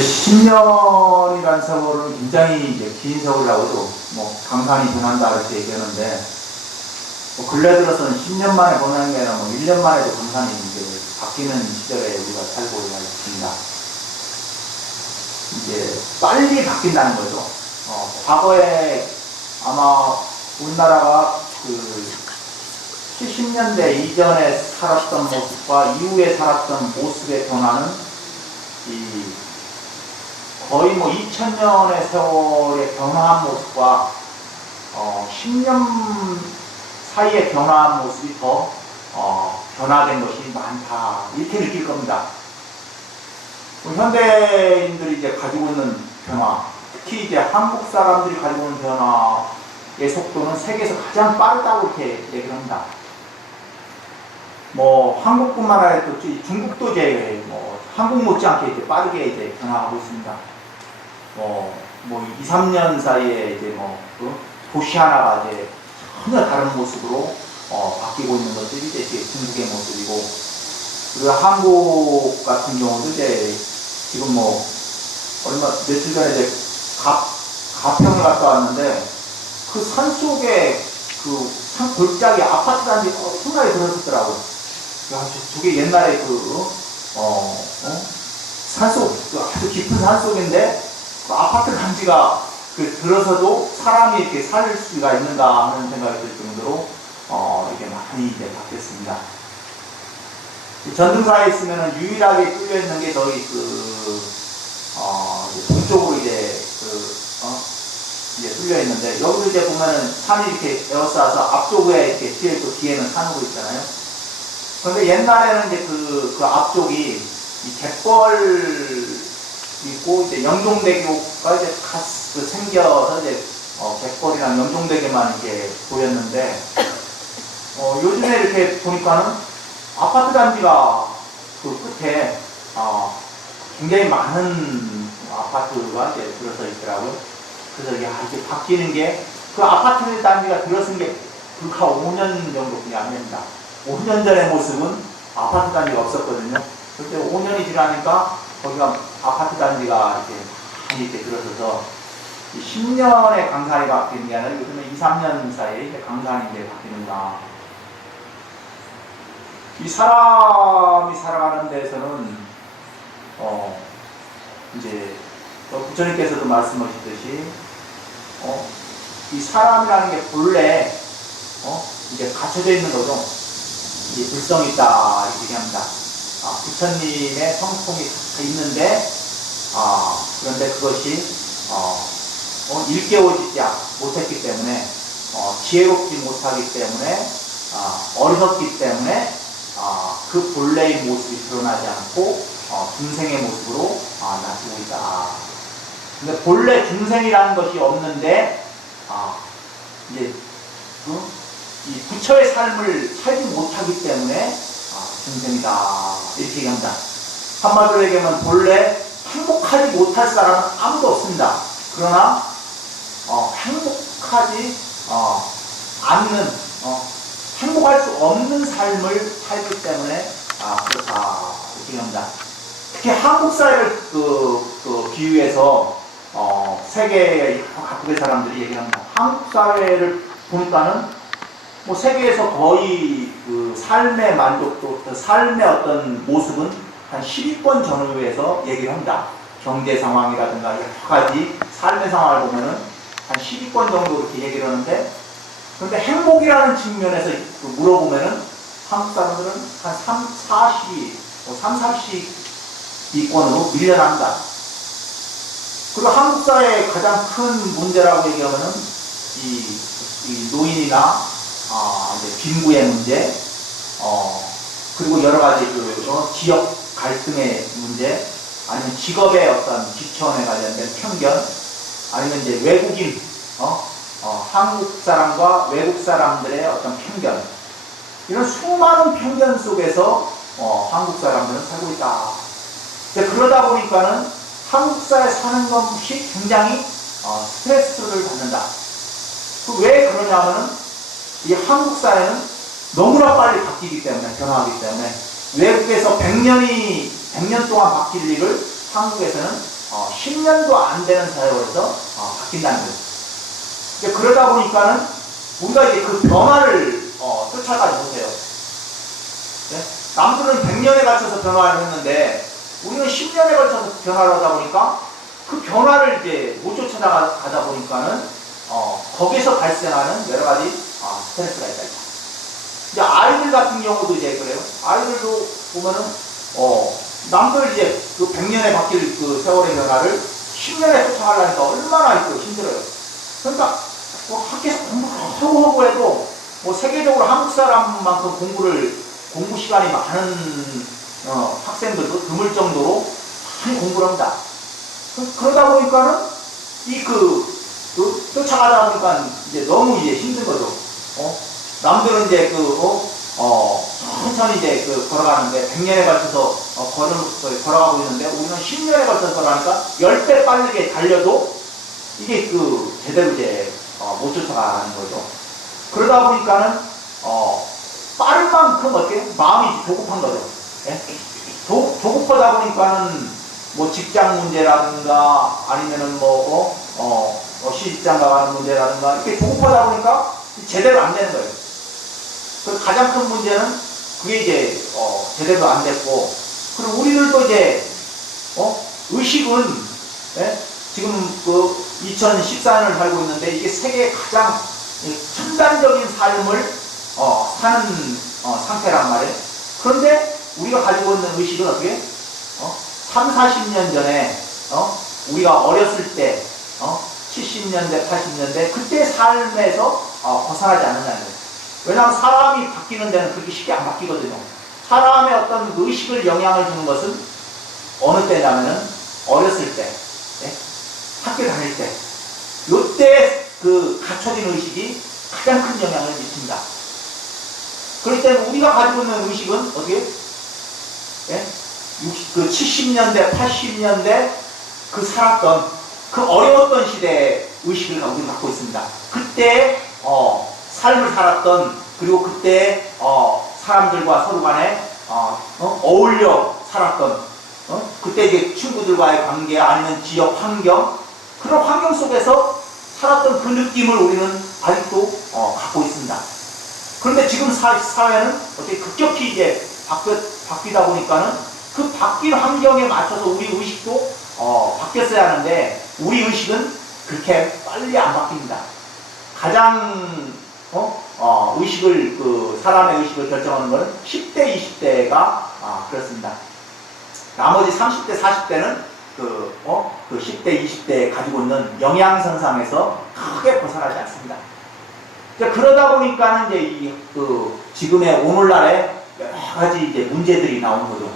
10년이라는 세월은 굉장히 이제 긴 세월이라고 해도 뭐 강산이 변한다 이렇게 얘기하는데, 뭐 근래 들어서는 10년 만에 변하는 게 아니라 뭐 1년 만에도 강산이 이제 바뀌는 시절에 우리가 살고 있습니다. 이제 빨리 바뀐다는 거죠. 과거에 아마 우리나라가 그 70년대 이전에 살았던 모습과 이후에 살았던 모습의 변화는 거의 뭐 2000년의 세월의 변화한 모습과 10년 사이에 변화한 모습이 더 변화된 것이 많다 이렇게 느낄 겁니다. 현대인들이 이제 가지고 있는 변화, 특히 이제 한국 사람들이 가지고 있는 변화의 속도는 세계에서 가장 빠르다고 이렇게 얘기를 합니다. 뭐 한국뿐만 아니라 또 중국도 이제 뭐 한국 못지않게 이제 빠르게 이제 변화하고 있습니다. 뭐 2, 3년 사이에 이제 도시 하나가 이제 전혀 다른 모습으로 바뀌고 있는 것들이 이제 중국의 모습이고, 그리고 한국 같은 경우도 이제 지금 며칠 전에 이제 가평을 갔다 왔는데, 그 산 속에 그 산 골짜기 아파트 단지 엄청나게 들어섰더라고요. 저게 옛날에 산속, 아주 깊은 산속인데 그 아파트 단지가 들어서도 사람이 이렇게 살 수가 있는가 하는 생각이 들 정도로 이렇게 많이 이제 바뀌었습니다. 전등사에 있으면 유일하게 뚫려 있는 게 저희 동쪽으로 이제 뚫려 있는데, 여기도 이제 보면은 산이 이렇게 에워싸서 앞쪽에 이렇게 뒤에는 산으로 있잖아요. 그런데 옛날에는 이제 그 앞쪽이 이 갯벌 있고 이제 영종대교가 이제 생겨서 이제 갯벌이랑 영종대교만 이렇게 보였는데, 요즘에 이렇게 보니까는 아파트 단지가 그 끝에 굉장히 많은 아파트가 이제 들어서 있더라고요. 그래서 이게 바뀌는 게, 그 아파트 단지가 들어선 게 불과 5년 정도뿐이 안 됩니다. 5년 전의 모습은 아파트 단지가 없었거든요. 그때 5년이 지나니까 거기가 아파트 단지가 이렇게 많이 이렇게 들어서서 10년의 강산이 바뀌는 게 아니라 요즘에 2, 3년 사이에 이제 강산이 이제 바뀌는다. 이 사람이 살아가는 데에서는 이제 부처님께서도 말씀하셨듯이 이 사람이라는 게 본래 이제 갇혀져 있는 거죠. 이게 불성이 있다 이렇게 얘기합니다. 부처님의 성품이 다 있는데 그런데 그것이 일깨워지지 못했기 때문에, 지혜롭지 못하기 때문에, 어리석기 때문에 그 본래의 모습이 드러나지 않고 중생의 모습으로 나타나고 있다. 근데 본래 중생이라는 것이 없는데 이제 이 부처의 삶을 살지 못하기 때문에 중생이다 이렇게 얘기합니다. 한마디로 얘기하면 본래 행복하지 못할 사람은 아무도 없습니다. 그러나 행복하지 않는, 행복할 수 없는 삶을 살기 때문에 그렇다 이렇게 얘기합니다. 특히 한국 사회를 비유해서 세계의 각국의 사람들이 얘기를 합니다. 한국 사회를 보니까는 뭐 세계에서 거의 그 삶의 만족도, 삶의 어떤 모습은 한 10위권 전후에서 얘기를 합니다. 경제 상황이라든가 여러 가지 삶의 상황을 보면은 한 10위권 정도 이렇게 얘기를 하는데, 그런데 행복이라는 측면에서 물어보면은 한국 사람들은 한 40위, 30위권으로 밀려납니다. 그리고 한국 사회의 가장 큰 문제라고 얘기하면은 이 노인이나 이제 빈부의 문제, 그리고 여러 가지 지역 갈등의 문제, 아니면 직업의 어떤 기천에 관련된 편견, 아니면 이제 외국인, 한국 사람과 외국 사람들의 어떤 편견, 이런 수많은 편견 속에서 한국 사람들은 살고 있다. 그러다 보니까는 한국 사회에 사는 것이 굉장히 스트레스를 받는다. 왜 그러냐면은 이 한국 사회는 너무나 빨리 바뀌기 때문에, 변화하기 때문에, 외국에서 100년 동안 바뀔 일을 한국에서는 10년도 안 되는 세월에서 바뀐다는 거죠. 이제 그러다 보니까는 우리가 이제 그 변화를 쫓아가지 못해요. 네? 남들은 100년에 걸쳐서 변화를 했는데 우리는 10년에 걸쳐서 변화를 하다 보니까 그 변화를 이제 못 쫓아가다 보니까는 거기서 발생하는 여러 가지 스트레스가 있다. 이제 아이들 같은 경우도 이제 그래요. 아이들도 보면은 남들 이제 그 100년에 바뀔 그 세월의 변화를 10년에 쫓아가려니까 얼마나 힘들어요. 그러니까 뭐 학교에서 공부를 하고 해도 뭐 세계적으로 한국 사람만큼 공부 시간이 많은 학생들도 드물 정도로 많이 공부를 합니다. 그러다 보니까는 쫓아가다 보니까 이제 너무 이제 힘든 거죠. 남들은 이제 천천히 이제 걸어가는데 100년에 걸쳐서 걸어가고 있는데 우리는 10년에 걸쳐서 걸어가니까 10배 빠르게 달려도 이게 제대로 이제 못 쫓아가는 거죠. 그러다 보니까는 빠른 만큼 어떻게 마음이 조급한 거죠. 예? 조급하다 보니까는 뭐 직장 문제라든가 아니면은 시집장 가는 문제라든가 이렇게 조급하다 보니까 제대로 안 되는 거예요. 그 가장 큰 문제는 그게 이제 제대로 안 됐고, 그리고 우리들도 이제 의식은 지금 2014년을 살고 있는데 이게 세계의 가장 첨단적인 삶을 사는 상태란 말이에요. 그런데 우리가 가지고 있는 의식은 어떻게 3, 40년 전에 우리가 어렸을 때 70년대, 80년대 그때 삶에서 벗어나지 않는다는 거예요. 왜냐하면 사람이 바뀌는 데는 그렇게 쉽게 안 바뀌거든요. 사람의 어떤 의식을 영향을 주는 것은 어느 때냐면은 어렸을 때, 학교 다닐 때, 요때 갖춰진 의식이 가장 큰 영향을 미칩니다. 그렇기 때문에 우리가 가지고 있는 의식은 어떻게? 70년대, 80년대 살았던 그 어려웠던 시대의 의식을 우리가 갖고 있습니다. 그때 삶을 살았던, 그리고 그때 사람들과 서로 간에 어울려 살았던, 그때 이제 친구들과의 관계 아니면 지역 환경, 그런 환경 속에서 살았던 그 느낌을 우리는 아직도 갖고 있습니다. 그런데 지금 사회는 어떻게 급격히 이제 바뀌다 보니까는 그 바뀐 환경에 맞춰서 우리 의식도 바뀌었어야 하는데 우리 의식은 그렇게 빨리 안 바뀝니다. 가장 사람의 의식을 결정하는 것은 10대, 20대가 그렇습니다. 나머지 30대, 40대는 10대, 20대에 가지고 있는 영양선상에서 크게 벗어나지 않습니다. 그러다 보니까는 이제 지금의 오늘날의 여러 가지 이제 문제들이 나오는 거죠.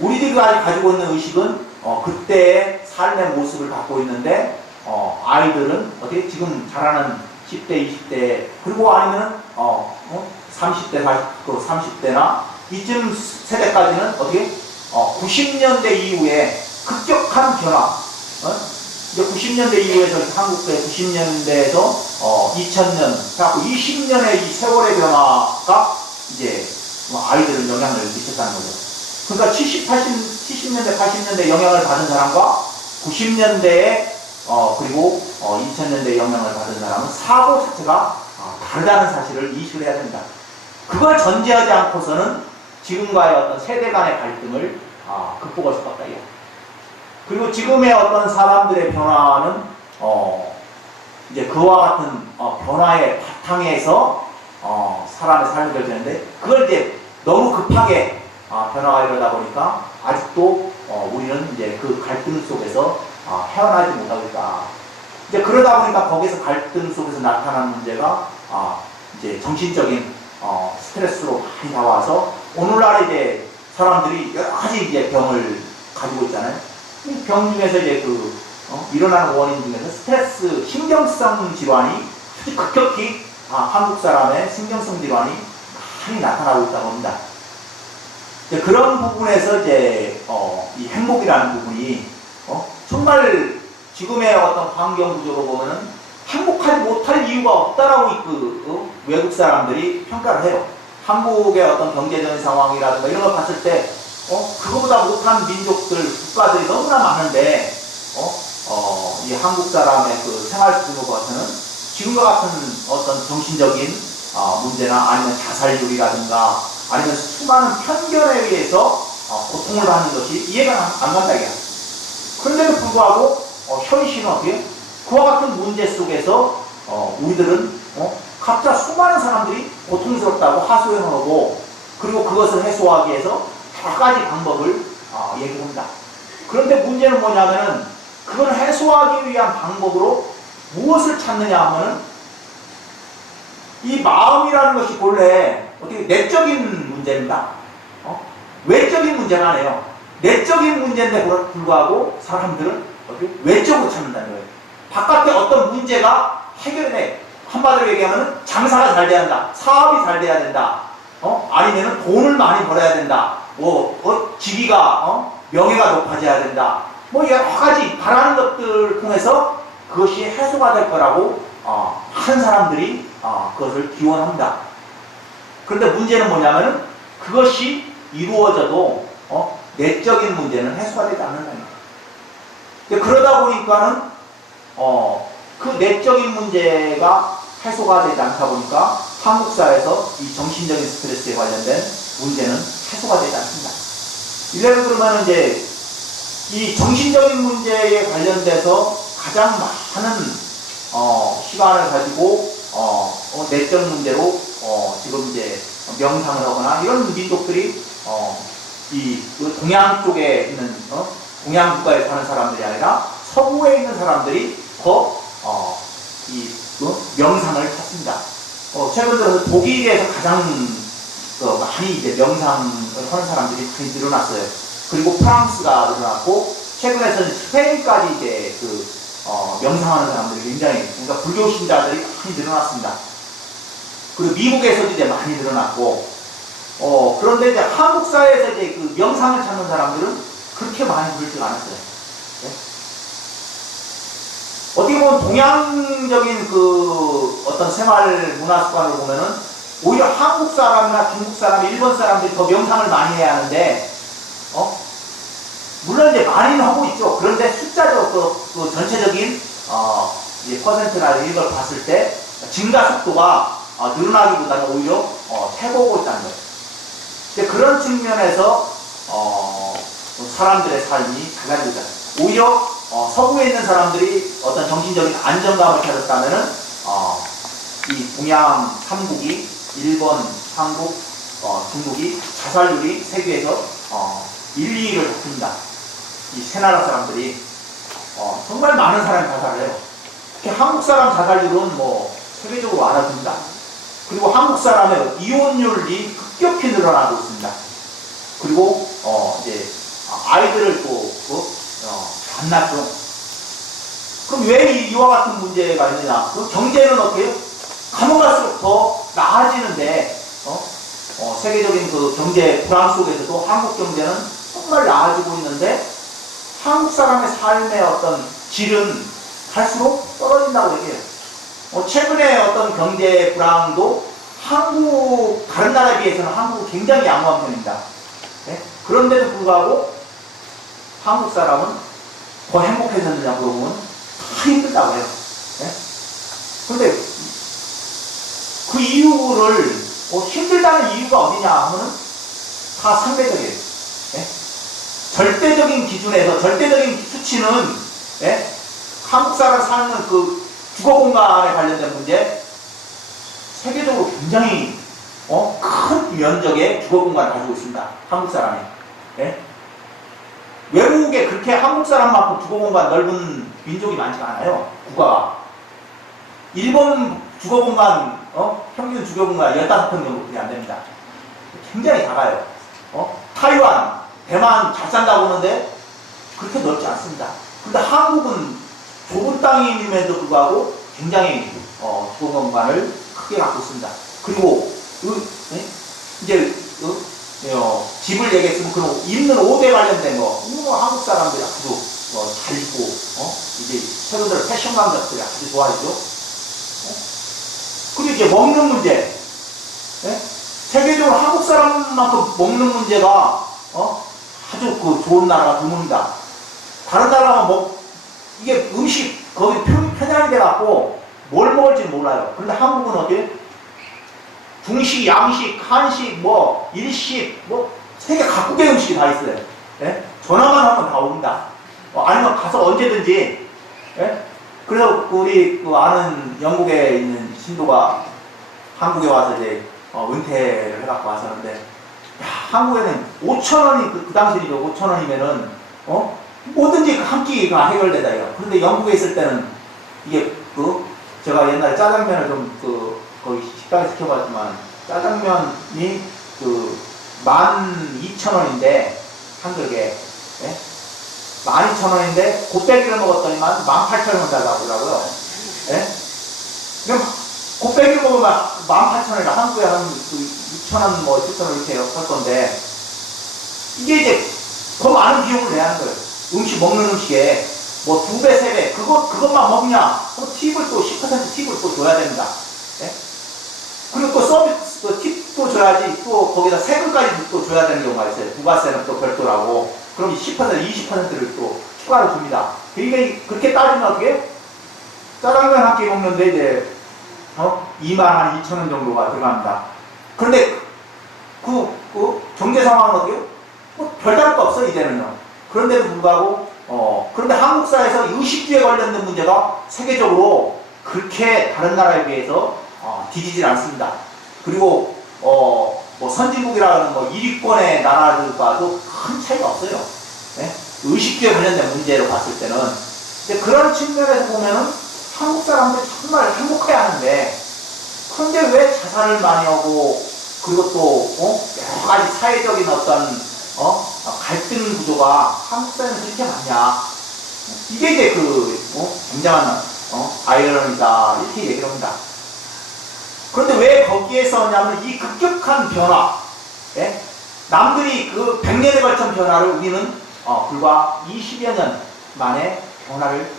우리들이 가지고 있는 의식은 그때의 삶의 모습을 갖고 있는데 아이들은 어떻게 지금 자라는 10대, 20대 그리고 아니면은 30대, 30대나 이쯤 세대까지는 어떻게 90년대 이후에 급격한 변화. 이제 90년대 이후에서 한국의 90년대에서 2000년, 20년의 이 세월의 변화가 이제 아이들을 영향을 미쳤다는 거죠. 그러니까 70년대, 80년대 영향을 받은 사람과 90년대에 그리고 2000년대 영향을 받은 사람은 사고 자체가 다르다는 사실을 인식을 해야 됩니다. 그걸 전제하지 않고서는 지금과의 어떤 세대 간의 갈등을 극복할 수가 없다. 그리고 지금의 어떤 사람들의 변화는 이제 그와 같은 변화의 바탕에서 사람의 삶을 결정하는데 그걸 이제 너무 급하게 변화가 이러다 보니까 아직도 우리는 이제 그 갈등 속에서 헤어나지 못하고 있다. 이제 그러다 보니까 거기서 갈등 속에서 나타나는 문제가 이제 정신적인 스트레스로 많이 나와서 오늘날 이제 사람들이 여러 가지 이제 병을 가지고 있잖아요. 이 병 중에서 이제 일어나는 원인 중에서 스트레스, 신경성 질환이 급격히 한국 사람의 신경성 질환이 많이 나타나고 있다고 합니다. 그런 부분에서 이제 이 행복이라는 부분이 정말 지금의 어떤 환경 구조로 보면은 행복하지 못할 이유가 없다라고 외국 사람들이 평가를 해요. 한국의 어떤 경제적인 상황이라든가 이런 걸 봤을 때 그거보다 못한 민족들, 국가들이 너무나 많은데 이 한국 사람의 그 생활 수준으로서는 지금과 같은 어떤 정신적인 문제나 아니면 자살률이라든가 아니면 수많은 편견에 의해서 고통을 받는 것이 이해가 안 간다 이게. 그런데도 불구하고 현실은 어떻게 그와 같은 문제 속에서 우리들은 각자 수많은 사람들이 고통스럽다고 하소연하고 그리고 그것을 해소하기 위해서 여러 가지 방법을 얘기합니다. 그런데 문제는 뭐냐면은 그걸 해소하기 위한 방법으로 무엇을 찾느냐 하면은 이 마음이라는 것이 본래 어떻게 내적인 문제입니다. 외적인 문제는 아니에요. 내적인 문제인데 불구하고 사람들은 어떻게 외적으로 찾는다는 거예요. 바깥에 어떤 문제가 해결돼. 한마디로 얘기하면 장사가 잘 돼야 한다. 사업이 잘 돼야 된다. 아니면 돈을 많이 벌어야 된다. 직위가 명예가 높아져야 된다. 여러 가지 바라는 것들을 통해서 그것이 해소가 될 거라고 한 사람들이 그것을 기원합니다. 그런데 문제는 뭐냐면은 그것이 이루어져도 내적인 문제는 해소가 되지 않는다는 거예요. 그러다 보니까는 그 내적인 문제가 해소가 되지 않다 보니까 한국 사회에서 이 정신적인 스트레스에 관련된 문제는 해소가 되지 않습니다. 이래로 그러면 이제 이 정신적인 문제에 관련돼서 가장 많은 시간을 가지고 내적 문제로 지금 이제 명상을 하거나 이런 민족들이 이 동양 쪽에 있는 동양 국가에 사는 사람들이 아니라 서구에 있는 사람들이 더 이 명상을 찾습니다. 최근 들어서 독일에서 가장 많이 이제 명상을 하는 사람들이 많이 늘어났어요. 그리고 프랑스가 늘어났고 최근에서는 스페인까지 이제 명상하는 사람들이 굉장히 그러니까 불교 신자들이 많이 늘어났습니다. 그리고 미국에서도 이제 많이 늘어났고 그런데 이제 한국 사회에서 이제 그 명상을 찾는 사람들은 그렇게 많이 늘지 않았어요. 네? 어떻게 보면 동양적인 그 어떤 생활 문화 습관을 보면은 오히려 한국 사람이나 중국 사람, 일본 사람들이 더 명상을 많이 해야 하는데 물론 이제 많이는 하고 있죠. 그런데 숫자적 그 전체적인 이제 퍼센트나 이런 걸 봤을 때 증가 속도가 늘어나기보다는 오히려 퇴보하고 있다는 거예요. 근데 그런 측면에서 사람들의 삶이 달라지고 있다. 오히려 서구에 있는 사람들이 어떤 정신적인 안정감을 찾았다면은 이 동양 3국이 일본, 한국, 중국이 자살률이 세계에서 1, 2위를 다툽니다. 이 세 나라 사람들이 정말 많은 사람이 자살을 해요. 특히 한국 사람 자살률은 세계적으로 알아둡니다. 그리고 한국 사람의 이혼율이 급격히 늘어나고 있습니다. 그리고 이제 아이들을 또 안 낳죠. 그럼 왜 이와 같은 문제가 있느냐? 경제는 어때요? 가면 갈수록 더 나아지는데 세계적인 그 경제 불황 속에서도 한국 경제는 정말 나아지고 있는데 한국 사람의 삶의 어떤 질은 갈수록 떨어진다고 얘기해요. 최근에 어떤 경제 불황도 한국 다른 나라에 비해서는 한국은 굉장히 양호한 편입니다. 네? 그런데도 불구하고 한국 사람은 더 행복해졌느냐고 물어보면 다 힘들다고 해요. 네? 그런데 그 이유를 힘들다는 이유가 어디냐 하면은 다 상대적이에요. 네? 절대적인 기준에서 절대적인 수치는 한국 사람 사는 그 주거 공간에 관련된 문제 세계적으로 굉장히 큰 면적의 주거 공간을 가지고 있습니다. 한국 사람이. 외국에 그렇게 한국 사람만큼 주거 공간 넓은 민족이 많지가 않아요. 국가가. 일본 주거 공간 평균 주거 공간 15평 정도밖에 안 됩니다. 굉장히 작아요. 타이완, 대만 잘 산다고 하는데 그렇게 넓지 않습니다. 근데 한국은 좁은 땅임에도 불구하고 굉장히 주거 공간을 크게 갖고 있습니다. 그리고 이제 집을 얘기했으면 그런 있는 옷에 관련된 거 한국 사람들이 아주 잘 입고 이제 최근 들어 패션 감각들이 아주 좋아지죠. 그리고 이제 먹는 문제 세계적으로 한국 사람만큼 먹는 문제가 아주 그 좋은 나라가 드뭅니다. 다른 나라가 이게 음식 거기 편향이 돼갖고 뭘 먹을지 몰라요. 그런데 한국은 어때? 중식, 양식, 한식, 뭐 일식, 뭐 세계 각국의 음식이 다 있어요. 예? 전화만 하면 다 옵니다. 아니면 가서 언제든지. 예? 그래서 우리 그 아는 영국에 있는 신도가 한국에 와서 이제 은퇴를 해갖고 왔었는데, 야, 한국에는 5,000원이 그 당시이죠. 5,000원이면은 뭐든지 한 끼가 해결되다 이거. 그런데 영국에 있을 때는 이게 제가 옛날에 짜장면을 좀 거기 식당에 시켜봤지만 짜장면이 12,000원인데 한 그릇에, 예? 12,000원인데 곱빼기를 먹었더니만 18,000원 달라고 하더라고요. 예? 그럼 곱빼기를 먹으면 18,000원이라 한국에 한 6,000원, 뭐 7,000원 이렇게 할 건데, 이게 이제 더 많은 비용을 내야 하는 거예요. 음식 먹는 음식에 뭐 2배, 3배 그것만 먹냐? 그럼 팁을 또 10% 팁을 또 줘야 됩니다. 예? 그리고 또 서비스 또 팁도 줘야지, 또 거기다 세금까지 또 줘야 되는 경우가 있어요. 부가세는 또 별도라고. 그럼 10%, 20%를 또 추가로 줍니다. 이게 그렇게 따지면 어떻게? 짜장면 한 끼 먹는데 이제 22,000원 정도가 들어갑니다. 그런데 그 경제 상황은 어떻게? 뭐 별다를 거 없어 이제는요. 그런데도 불구하고 그런데 한국 사회에서 의식주에 관련된 문제가 세계적으로 그렇게 다른 나라에 비해서 뒤지질 않습니다. 그리고 뭐 선진국이라는 뭐 1위권의 나라들과도 큰 차이가 없어요. 네? 의식주에 관련된 문제로 봤을 때는. 근데 그런 측면에서 보면은 한국 사람들이 정말 행복해 하는데, 그런데 왜 자살을 많이 하고, 그리고 또 여러 가지 사회적인 어떤 갈등 구조가 한국 사회는 그렇게 많냐? 이게 이제 굉장한 아이러니다 이렇게 얘기를 합니다. 그런데 왜 거기에서 하냐면 이 급격한 변화, 예? 남들이 그 100년에 걸친 변화를 우리는 불과 20여 년 만에 변화를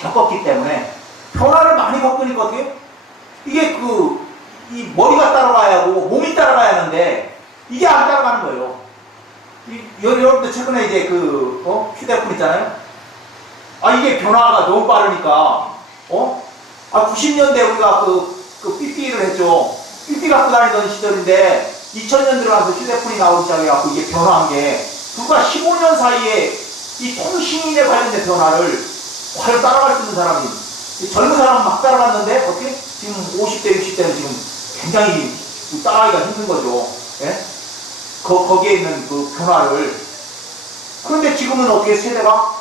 겪었기 때문에, 변화를 많이 겪으니까 어떻게? 이게 이 머리가 따라가야 하고 몸이 따라가야 하는데 이게 안 따라가는 거예요. 여러분들 최근에 이제 휴대폰 있잖아요. 이게 변화가 너무 빠르니까 90년대 우리가 삐삐를 했죠. 삐삐 갖고 다니던 시절인데 2000년 들어가서 휴대폰이 나오기 시작해갖고 이게 변화한 게 불과 15년 사이에 이 통신에 관련된 변화를 과연 따라갈 수 있는 사람이, 젊은 사람은 막 따라갔는데 어떻게 지금 50대 60대는 지금 굉장히 따라가기가 힘든 거죠. 예? 거기에 있는 그 변화를. 그런데 지금은 어떻게 세대가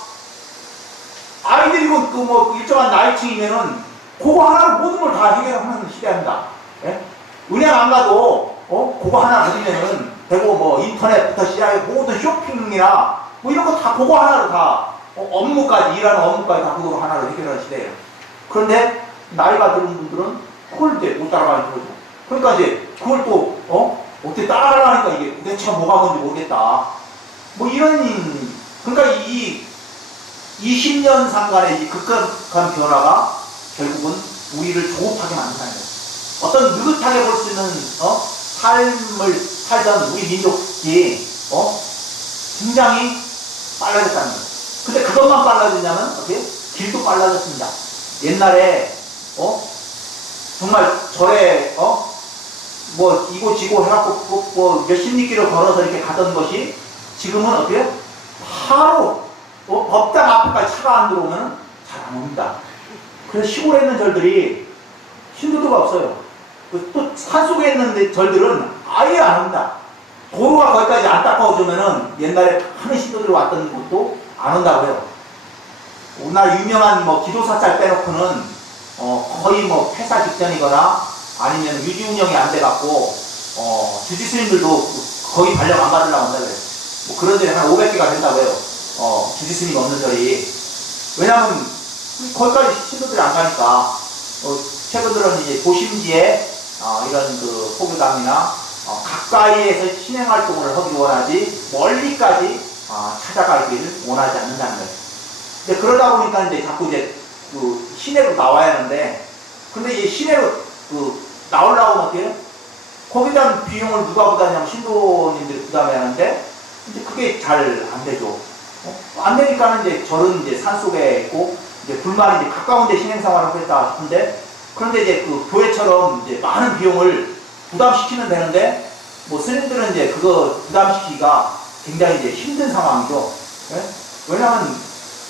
아이들이 뭐 일정한 나이층이면은 그거 하나로 모든 걸 다 해결하는 시대입니다. 예? 은행 안 가도 그거 하나 가지면은 되고, 뭐 인터넷부터 시작해 모든 쇼핑이나 뭐 이런 거 다 그거 하나로 다 업무까지, 일하는 업무까지 다 그거 하나로 해결하는 시대예요. 그런데 나이가 드는 분들은 그걸 이제 못 따라가는 거죠. 그러니까 이제 그걸 또 어떻게 따라가려니까 이게 대체 뭐가 뭔지 모르겠다. 뭐 이런, 그러니까 이 20년 상간의 이 급격한 변화가 결국은 우리를 조급하게 만든다는 거예요. 어떤 느긋하게 볼 수 있는 삶을 살던 우리 민족이 굉장히 빨라졌다는 거예요. 근데 그것만 빨라졌냐면 어떻게? 길도 빨라졌습니다. 옛날에 정말 절에 뭐 이고지고 해갖고 뭐 몇십 리길을 걸어서 이렇게 가던 것이 지금은 어떻게? 바로 법당 앞에까지 차가 안 들어오면 잘 안 옵니다. 그래서 시골에 있는 절들이 신도도가 없어요. 또 산속에 있는 절들은 아예 안 옵니다. 도로가 거기까지 안 닦아오면은 옛날에 많은 신도들이 왔던 곳도 안 온다고 해요. 우리나라 유명한 뭐 기도사찰 빼놓고는 거의 뭐 폐사 직전이거나 아니면 유지 운영이 안 돼갖고 주지 스님들도 거의 발령 안 받으려고 한다고 해요. 뭐 그런 절이 한 500개가 된다고 해요. 주지 스님 없는 절이. 왜냐하면 거기까지 신도들이 안 가니까. 최근 들어는 이제 도심지에 이런 포교당이나 가까이에서 신행 활동을 하기 원하지 멀리까지 찾아가기를 원하지 않는다는 거예요. 근데 그러다 보니까 이제 자꾸 이제 시내로 나와야 하는데, 근데 이제 시내로 나오려고 하면 어떻게 해요? 거기에 대한 비용을 누가 부담하냐면 신도님들이 부담해야 하는데, 이제 그게 잘 안 되죠. 안 되니까는 이제 절은 이제 산 속에 있고, 이제 불만이 이제 가까운 데 신행생활을 하겠다 싶은데, 그런데 이제 그 교회처럼 이제 많은 비용을 부담시키면 되는데, 뭐 스님들은 이제 그거 부담시키기가 굉장히 이제 힘든 상황이죠. 예? 왜냐하면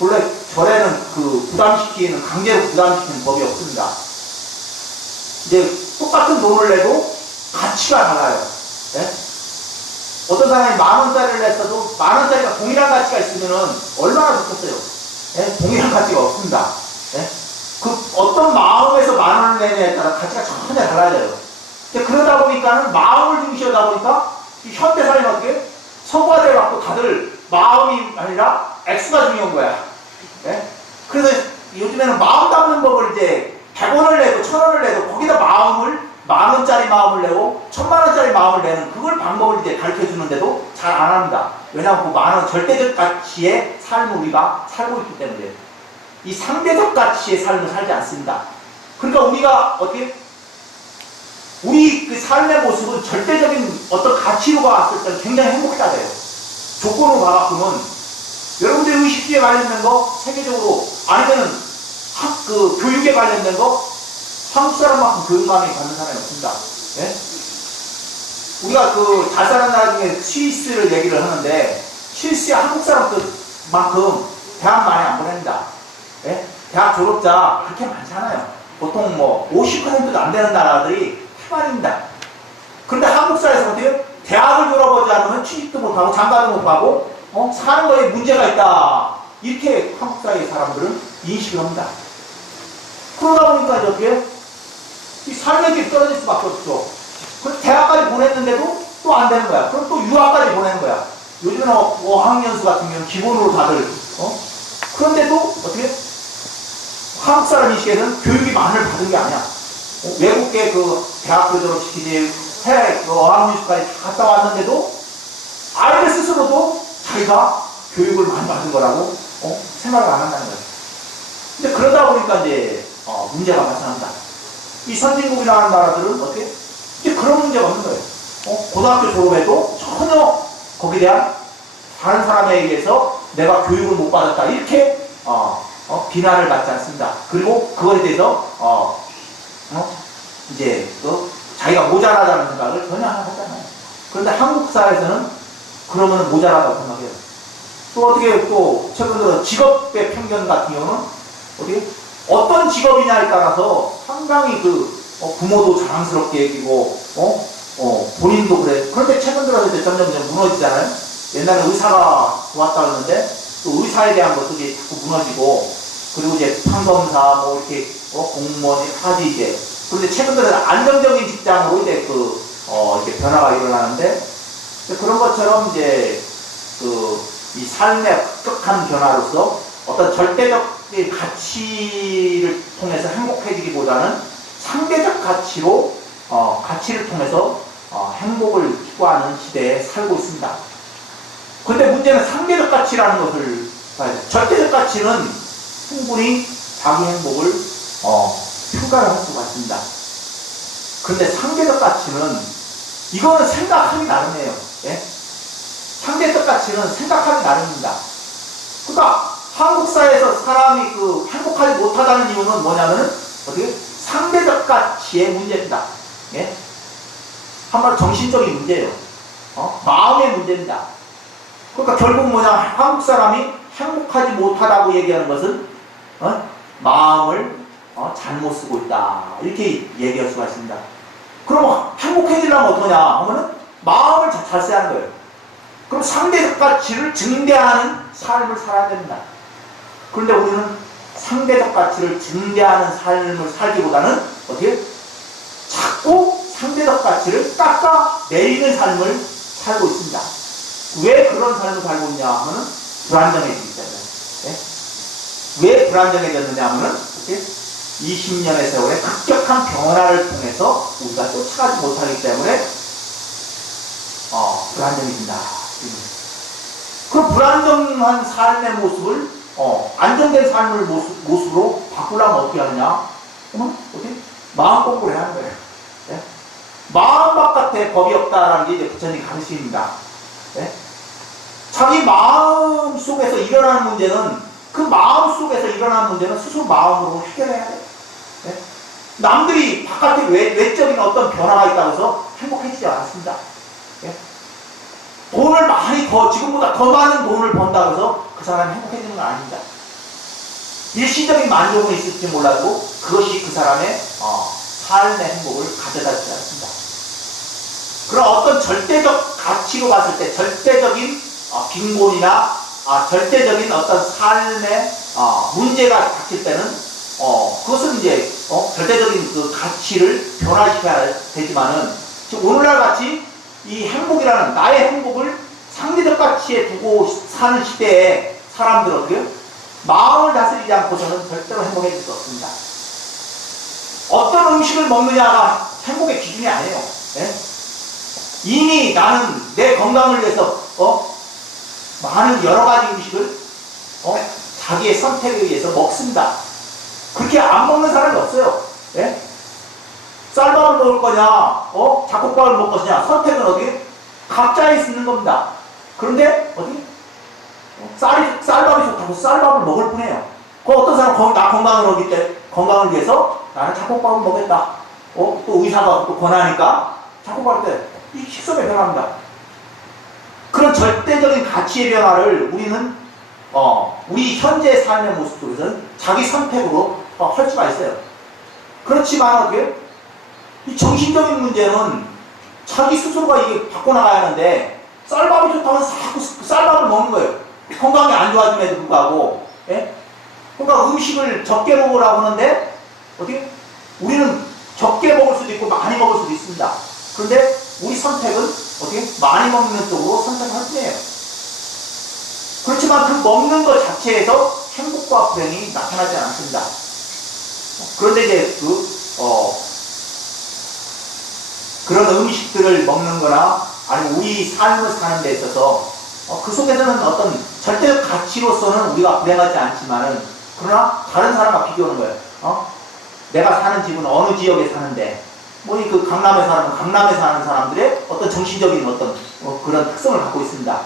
원래 절에는 그 부담시키는, 강제로 부담시키는 법이 없습니다. 이제 똑같은 돈을 내도 가치가 달라요. 예? 어떤 사람이 10,000원짜리를 냈어도 10,000원짜리가 동일한 가치가 있으면은 얼마나 좋겠어요. 예? 동일한 가치가 없습니다. 예? 그 어떤 마음에서 10,000원을 내냐에 따라 가치가 전혀 달라져요. 그러다 보니까는 마음을 중시하다 보니까 이 현대사회는 어떻게 서구화돼 갖고 다들 마음이 아니라 액수가 중요한 거야. 예? 그래서 요즘에는 마음 담는 법을 이제 100원을 내도 1,000원을 내도 거기다 마음을 10,000원짜리 마음을 내고 1,000,000원짜리 마음을 내는 그걸 방법을 이제 가르쳐 주는데도 잘 안 합니다. 왜냐하면 그 10,000원 절대적 가치의 삶을 우리가 살고 있기 때문에 이 상대적 가치의 삶을 살지 않습니다. 그러니까 우리가 어떻게 우리 그 삶의 모습은 절대적인 어떤 가치로 봤을 때는 굉장히 행복하다 돼요. 조건으로 봐갖고는 여러분들이 의식주에 관련된 거 세계적으로 아니면은 그 교육에 관련된 거 한국 사람만큼 교육만이 받는 사람이 없습니다. 예? 우리가 그 잘 사는 나라 중에 스위스를 얘기를 하는데 스위스에 한국 사람들만큼 대학 많이 안 보냅니다. 예? 대학 졸업자 그렇게 많잖아요. 보통 뭐 50%도 안 되는 나라들이 태반입니다. 그런데 한국 사회에서 어때요? 대학을 졸업하지 않으면 취직도 못하고 장가도 못하고 사는 거에 문제가 있다. 이렇게 한국 사회의 사람들은 인식을 합니다. 그러다 보니까 어떻게 이 삶의 질이 떨어질 수밖에 없죠. 그래서 대학까지 보냈는데도 또 안 되는 거야. 그럼 또 유학까지 보내는 거야. 요즘에는 어학연수 같은 경우는 기본으로 다들 그런데도 어떻게 한국 사람 인식에는 교육이 만을 받은 게 아니야. 외국계 그 대학교 졸업시키지 해외 그 어학연수까지 갔다 왔는데도 아이들 스스로도 자기가 교육을 많이 받은 거라고 생각을 안 한다는 거예요. 근데 그러다 보니까 이제 문제가 발생합니다. 이 선진국이라는 나라들은 어떻게 이제 그런 문제가 없는 거예요. 고등학교 졸업해도 전혀 거기에 대한 다른 사람에 의해서 내가 교육을 못 받았다 이렇게 비난을 받지 않습니다. 그리고 그거에 대해서 이제 자기가 모자라다는 생각을 전혀 안 하잖아요. 그런데 한국 사회에서는 그러면 모자라다고 생각해요. 또 어떻게 또 최근 들어 직업의 편견 같은 경우는 어떻게 어떤 직업이냐에 따라서 상당히 그 부모도 자랑스럽게 여기고 본인도 그래. 그런데 최근 들어서 이제 점점 무너지잖아요. 옛날에 의사가 좋았다 그러는데 또 의사에 대한 것들이 자꾸 무너지고 그리고 이제 판검사 뭐 이렇게 공무원 하지 이제 그런데 최근 들어서 안정적인 직장으로 이제 이렇게 변화가 일어나는데 그런 것처럼 이제 이 삶의 급격한 변화로서 어떤 절대적 가치를 통해서 행복해지기보다는 상대적 가치로 가치를 통해서 행복을 추구하는 시대에 살고 있습니다. 그런데 문제는 상대적 가치라는 것을 봐야 돼요. 절대적 가치는 충분히 자기 행복을 평가를 할 수가 있습니다. 그런데 상대적 가치는 이거는 생각하기 나름이에요. 예? 상대적 가치는 생각하기 나름입니다. 그러니까 한국 사회에서 사람이 행복하지 못하다는 이유는 뭐냐면은 어떻게 상대적 가치의 문제입니다. 예? 한마디로 정신적인 문제예요. 마음의 문제입니다. 그러니까 결국 뭐냐 한국 사람이 행복하지 못하다고 얘기하는 것은 마음을 잘못 쓰고 있다 이렇게 얘기할 수가 있습니다. 그럼 행복해지려면 어떠냐 하면은 마음을 잘 써야 하는 거예요. 그럼 상대적 가치를 증대하는 삶을 살아야 됩니다. 그런데 우리는 상대적 가치를 증대하는 삶을 살기보다는 어떻게 자꾸 상대적 가치를 깎아내리는 삶을 살고 있습니다. 왜 그런 삶을 살고 있냐 하면은 불안정해지기 때문에. 네? 왜 불안정해졌느냐 하면은 20년의 세월의 급격한 변화를 통해서 우리가 쫓아가지 못하기 때문에 불안정해진다. 그 불안정한 삶의 모습을 안정된 삶을 모습으로 바꾸려면 어떻게 하느냐? 어떻게? 마음 공부를 해야 하는 거예요. 네? 마음 바깥에 법이 없다라는 게 이제 부처님 가르침입니다. 네? 자기 마음 속에서 일어나는 문제는 그 마음 속에서 일어난 문제는 스스로 마음으로 해결해야 돼. 예? 남들이 바깥에 외적인 어떤 변화가 있다고 해서 행복해지지 않았습니다. 예? 돈을 많이 지금보다 더 많은 돈을 번다고 해서 그 사람이 행복해지는 건 아닙니다. 일시적인 만족은 있을지 몰라도 그것이 그 사람의 삶의 행복을 가져다 주지 않습니다. 그런 어떤 절대적 가치로 봤을 때 절대적인 빈곤이나 절대적인 어떤 삶의 문제가 닥칠 때는 그것은 이제 절대적인 그 가치를 변화시켜야 되지만은 지금 오늘날 같이 이 행복이라는 나의 행복을 상대적 가치에 두고 사는 시대에 사람들은 어떻게 마음을 다스리지 않고서는 절대로 행복해질 수 없습니다. 어떤 음식을 먹느냐가 행복의 기준이 아니에요. 예? 이미 나는 내 건강을 위해서 많은 여러 가지 음식을 자기의 선택에 의해서 먹습니다. 그렇게 안 먹는 사람이 없어요. 예? 쌀밥을 먹을 거냐, 잡곡밥을 먹을 것이냐, 선택은 어디? 각자에 있는 겁니다. 그런데 어디? 쌀밥이 좋다고 쌀밥을 먹을 뿐이에요. 어떤 사람은 나 건강을 위해서 나는 잡곡밥을 먹겠다. 또 의사가 또 권하니까 잡곡밥 때 이 식성의 변화입니다. 그런 절대적인 가치의 변화를 우리는 우리 현재의 삶의 모습 속에서는 자기 선택으로 할 수가 있어요. 그렇지만 어떻게? 이 정신적인 문제는 자기 스스로가 이게 바꿔나가야 하는데 쌀밥이 좋다고 해서 자꾸 쌀밥을 먹는 거예요. 건강이 안 좋아짐에도 불구하고. 예? 그러니까 음식을 적게 먹으라고 하는데 어떻게? 우리는 적게 먹을 수도 있고 많이 먹을 수도 있습니다. 그런데 우리 선택은 어떻게? 많이 먹는 쪽으로 선택할 뿐이에요. 그렇지만 그 먹는 것 자체에서 행복과 불행이 나타나지 않습니다. 그런데 이제 그런 음식들을 먹는 거나 아니면 우리 삶을 사는 데 있어서 그 속에서는 어떤 절대적 가치로서는 우리가 불행하지 않지만은 그러나 다른 사람과 비교하는 거예요. 내가 사는 집은 어느 지역에 사는데 그 강남에 사는 사람들의 어떤 정신적인 어떤 그런 특성을 갖고 있습니다.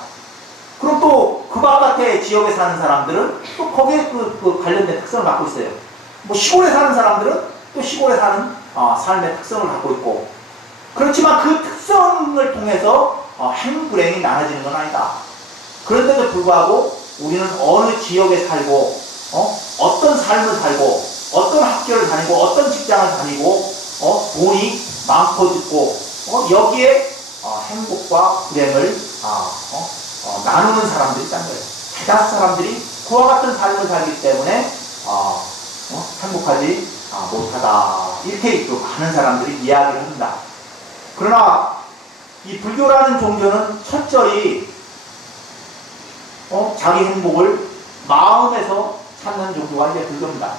그럼 또 그 바깥의 지역에 사는 사람들은 또 거기에 그 관련된 특성을 갖고 있어요. 시골에 사는 사람들은 또 시골에 사는 삶의 특성을 갖고 있고, 그렇지만 그 특성을 통해서 행불행이 나눠지는 건 아니다. 그런데도 불구하고 우리는 어느 지역에 살고 어떤 삶을 살고 어떤 학교를 다니고 어떤 직장을 다니고 돈이 많고 적고 여기에 행복과 불행을 나누는 사람들이 있다는 거예요. 대다수 사람들이 그와 같은 삶을 살기 때문에 행복하지 못하다, 이렇게 또 많은 사람들이 이야기를 합니다. 그러나 이 불교라는 종교는 철저히 자기 행복을 마음에서 찾는 종교가 이제 불교입니다.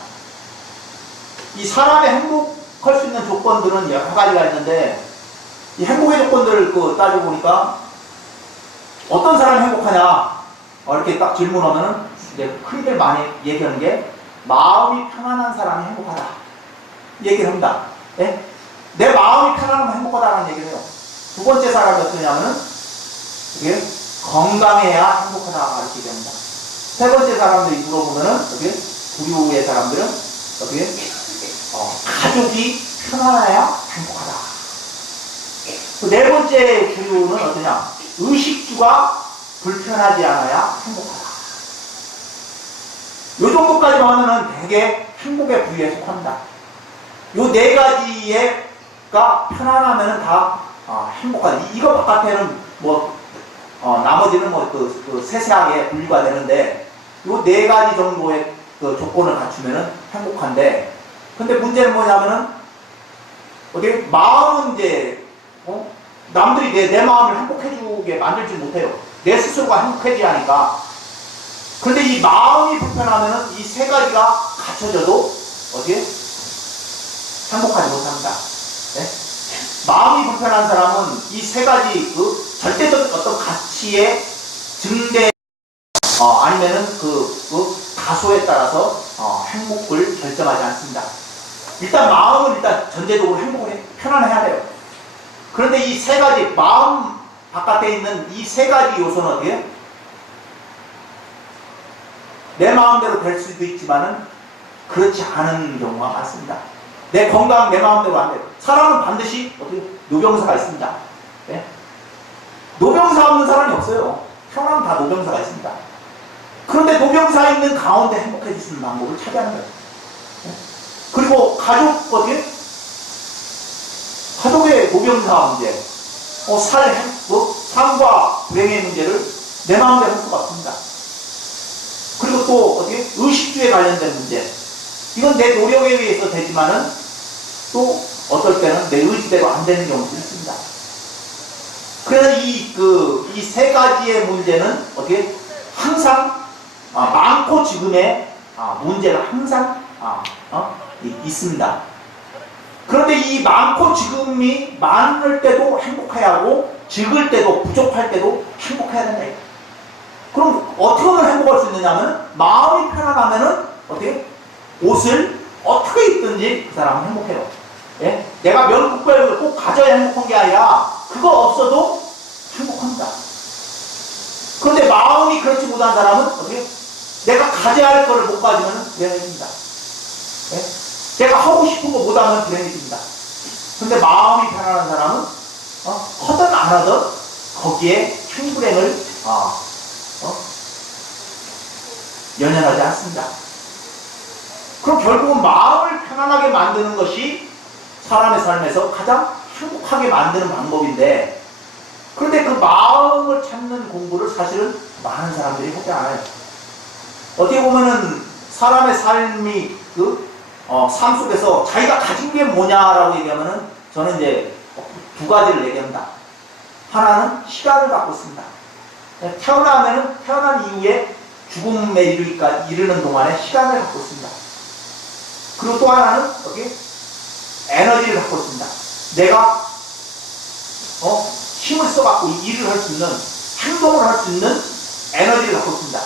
이 사람의 행복할 수 있는 조건들은 여러 가지가 있는데 이 행복의 조건들을 따져보니까 어떤 사람이 행복하냐 이렇게 딱 질문하면은 이제 흔히들 많이 얘기하는 게 마음이 편안한 사람이 행복하다 얘기를 합니다. 예? 내 마음이 편안하면 행복하다는 얘기를 해요. 두 번째 사람이 어떠냐면은 이게 건강해야 행복하다 이렇게 얘기합니다. 세 번째 사람들이 물어보면은 이게 부류의 사람들은 어떻게 가족이 편안해야 행복하다. 그 네 번째 부류는 어떠냐? 의식주가 불편하지 않아야 행복하다. 요 정도까지만 하면은 되게 행복의 부류에 속합니다. 요 네 가지가 편안하면은 다 행복하다. 이거 바깥에는 나머지는 세세하게 분류가 되는데 요 네 가지 정도의 그 조건을 갖추면은 행복한데, 근데 문제는 뭐냐면은 어떻게 마음은 이제 남들이 내 마음을 행복해주게 만들지 못해요. 내 스스로가 행복해져야 하니까. 그런데 이 마음이 불편하면은 이 세 가지가 갖춰져도 어떻게 행복하지 못합니다. 네? 마음이 불편한 사람은 이 세 가지 그 절대적 어떤 가치의 증대 아니면은 그 다소에 따라서 행복을 결정하지 않습니다. 일단 마음은 일단 전제적으로 행복을 편안해야 돼요. 그런데 이 세 가지, 마음 바깥에 있는 이 세 가지 요소는 어디에? 내 마음대로 될 수도 있지만은 그렇지 않은 경우가 많습니다. 내 건강 내 마음대로 안 돼요. 사람은 반드시 어떻게 노병사가 있습니다. 네? 노병사 없는 사람이 없어요. 태어나면 다 노병사가 있습니다. 그런데 노병사 있는 가운데 행복해질 수 있는 방법을 찾아하는 거예요. 네? 그리고 가족 어떻게? 가족의 노병사 문제, 삶과 불행의 문제를 내 마음대로 할 수가 없습니다. 그리고 또 어떻게? 의식주에 관련된 문제. 이건 내 노력에 의해서 되지만은 또 어떨 때는 내 의지대로 안 되는 경우도 있습니다. 그래서 이 세 가지의 문제는 어떻게? 항상 많고 지금의 문제가 항상 있습니다. 그런데 이 많고 지금이 많을 때도 행복해야 하고 적을 때도 부족할 때도 행복해야 된다. 그럼 어떻게 하면 행복할 수 있느냐면 마음이 편안하면은 어떻게? 옷을 어떻게 입든지 그 사람은 행복해요. 예? 내가 명국별을 꼭 가져야 행복한 게 아니라 그거 없어도 행복합니다. 그런데 마음이 그렇지 못한 사람은 어떻게? 내가 가져야 할 거를 못 가지면 불행해집니다. 예? 내가 하고 싶은 거 못하면 불행해집니다. 그런데 마음이 편안한 사람은 하든 안 하든 거기에 행불행을 연연하지 않습니다. 그럼 결국은 마음을 편안하게 만드는 것이 사람의 삶에서 가장 행복하게 만드는 방법인데, 그런데 그 마음을 찾는 공부를 사실은 많은 사람들이 하지 않아요. 어떻게 보면은 사람의 삶이 삶 속에서 자기가 가진 게 뭐냐라고 얘기하면은 저는 이제 두 가지를 얘기합니다. 하나는 시간을 갖고 있습니다. 태어난 이후에 죽음에 이르는 동안에 시간을 갖고 있습니다. 그리고 또 하나는 어떻게? 에너지를 갖고 있습니다. 내가 힘을 써갖고 일을 할 수 있는, 행동을 할 수 있는 에너지를 갖고 있습니다.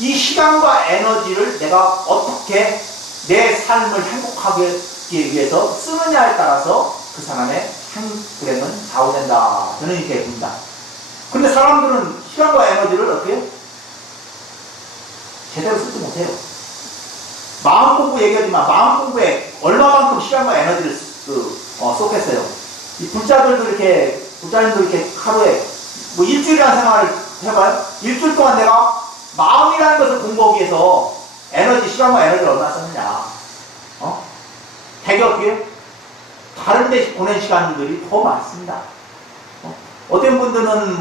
이 시간과 에너지를 내가 어떻게 내 삶을 행복하게 하기 위해서 쓰느냐에 따라서 그 사람의 불행은 좌우된다. 저는 이렇게 봅니다. 근데 사람들은 시간과 에너지를 어떻게? 제대로 쓰지 못해요. 마음 공부 얘기하지만 마음 공부에 얼마만큼 시간과 에너지를 쏟겠어요. 이 부자님도 이렇게 하루에 뭐 일주일이라는 생활을 해봐요. 일주일 동안 내가 마음이라는 것을 공부하기 위해서 시간과 에너지를 얼마나 썼느냐. 되게 어떻게? 다른 데 보낸 시간들이 더 많습니다. 어떤 분들은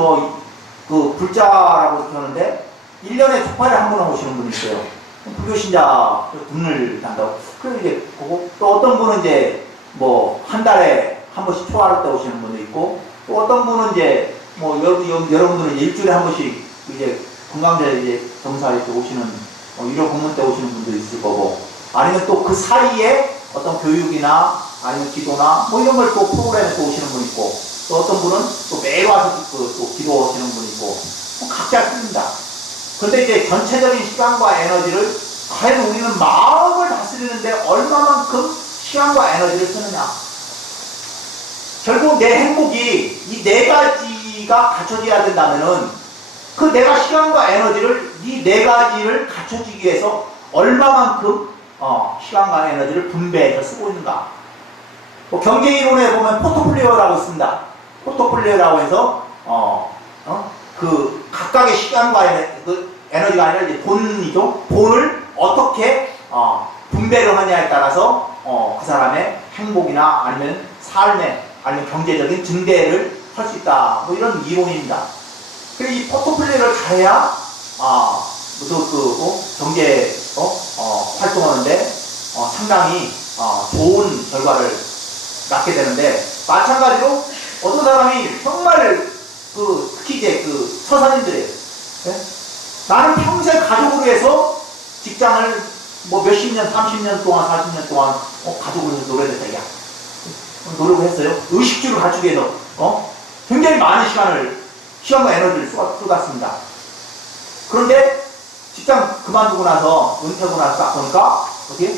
불자라고 하는데 1년에 족발을 한 번 오시는 분이 있어요. 불교신자 돈을 단다고. 그리고 이제 보고, 또 어떤 분은 이제 한 달에 한 번씩 초하루 때 오시는 분도 있고, 또 어떤 분은 이제 여러분들은 일주일에 한 번씩 이제 금강대 이제 정사에 오시는 유료 공문 때 오시는 분도 있을 거고, 아니면 또 그 사이에 어떤 교육이나 아니면 기도나 이런 걸 또 프로그램에 또 오시는 분 있고, 또 어떤 분은 또 매일 와서 또 기도하시는 분 있고, 각자 틀립니다. 그런데 이제 전체적인 시간과 에너지를 과연 우리는 마음을 다스리는데 얼마만큼 시간과 에너지를 쓰느냐. 결국 내 행복이 이 네 가지가 갖춰져야 된다면은 그 내가 시간과 에너지를 이 네 가지를 갖춰지기 위해서 얼마만큼 시간과 에너지를 분배해서 쓰고 있는가. 경제이론에 보면 포트폴리오라고 있습니다. 포트폴리오라고 해서 그 각각의 시간과 에너지가 아니라 이제 돈이죠. 돈을 어떻게 분배를 하냐에 따라서 그 사람의 행복이나 아니면 삶의 아니면 경제적인 증대를 할 수 있다. 이런 이론입니다. 그래서 이 포트폴리오를 잘해야 경제 활동하는데 상당히 좋은 결과를 낳게 되는데, 마찬가지로 어떤 사람이 정말 특히 이제 서산인들이에요. 네? 나는 평생 가족을 위해서 직장을 몇십 년, 30년 동안, 40년 동안 가족을 위해서 노력을 했다. 노력을 했어요. 의식주를 갖추기 위해서 굉장히 많은 시간과 에너지를 쏟았습니다. 그런데 직장 그만두고 나서 은퇴하고 나서 딱 보니까 어떻게?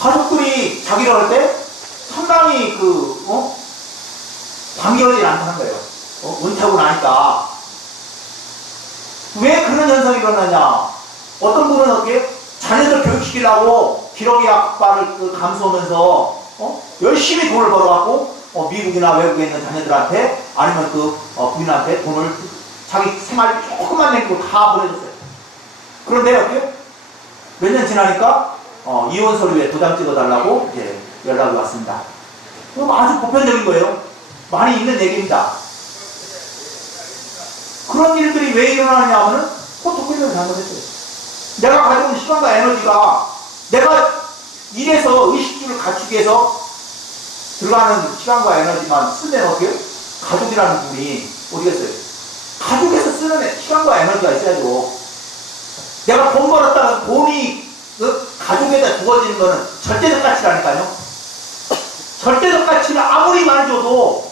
가족들이 자기를 할 때 상당히 반겨지지 않다는 거예요. 은퇴하고 나니까. 왜 그런 현상이 일어나냐? 어떤 분은 어떻게 자녀들 교육시키려고 기러기 아빠를 감수하면서 열심히 돈을 벌어갖고 미국이나 외국에 있는 자녀들한테 아니면 부인한테 돈을 자기 생활 조금만 내고 다 보내줬어요. 그런데 어떻게 몇 년 지나니까 이혼 서류에 도장 찍어달라고 이제 연락이 왔습니다. 그럼 아주 보편적인 거예요. 많이 있는 얘기입니다. 그런 일들이 왜 일어나느냐 하면은 포트폴리오를 잘못했어요. 내가 가지고 있는 시간과 에너지가 내가 일해서 의식주를 갖추기 위해서 들어가는 시간과 에너지만 쓰면 어때요? 가족이라는 분이 어디겠어요? 가족에서 쓰는 시간과 에너지가 있어야죠. 내가 돈 벌었다가 돈이 가족에다 주어지는 거는 절대적 가치라니까요. 절대적 가치를 아무리 많이 줘도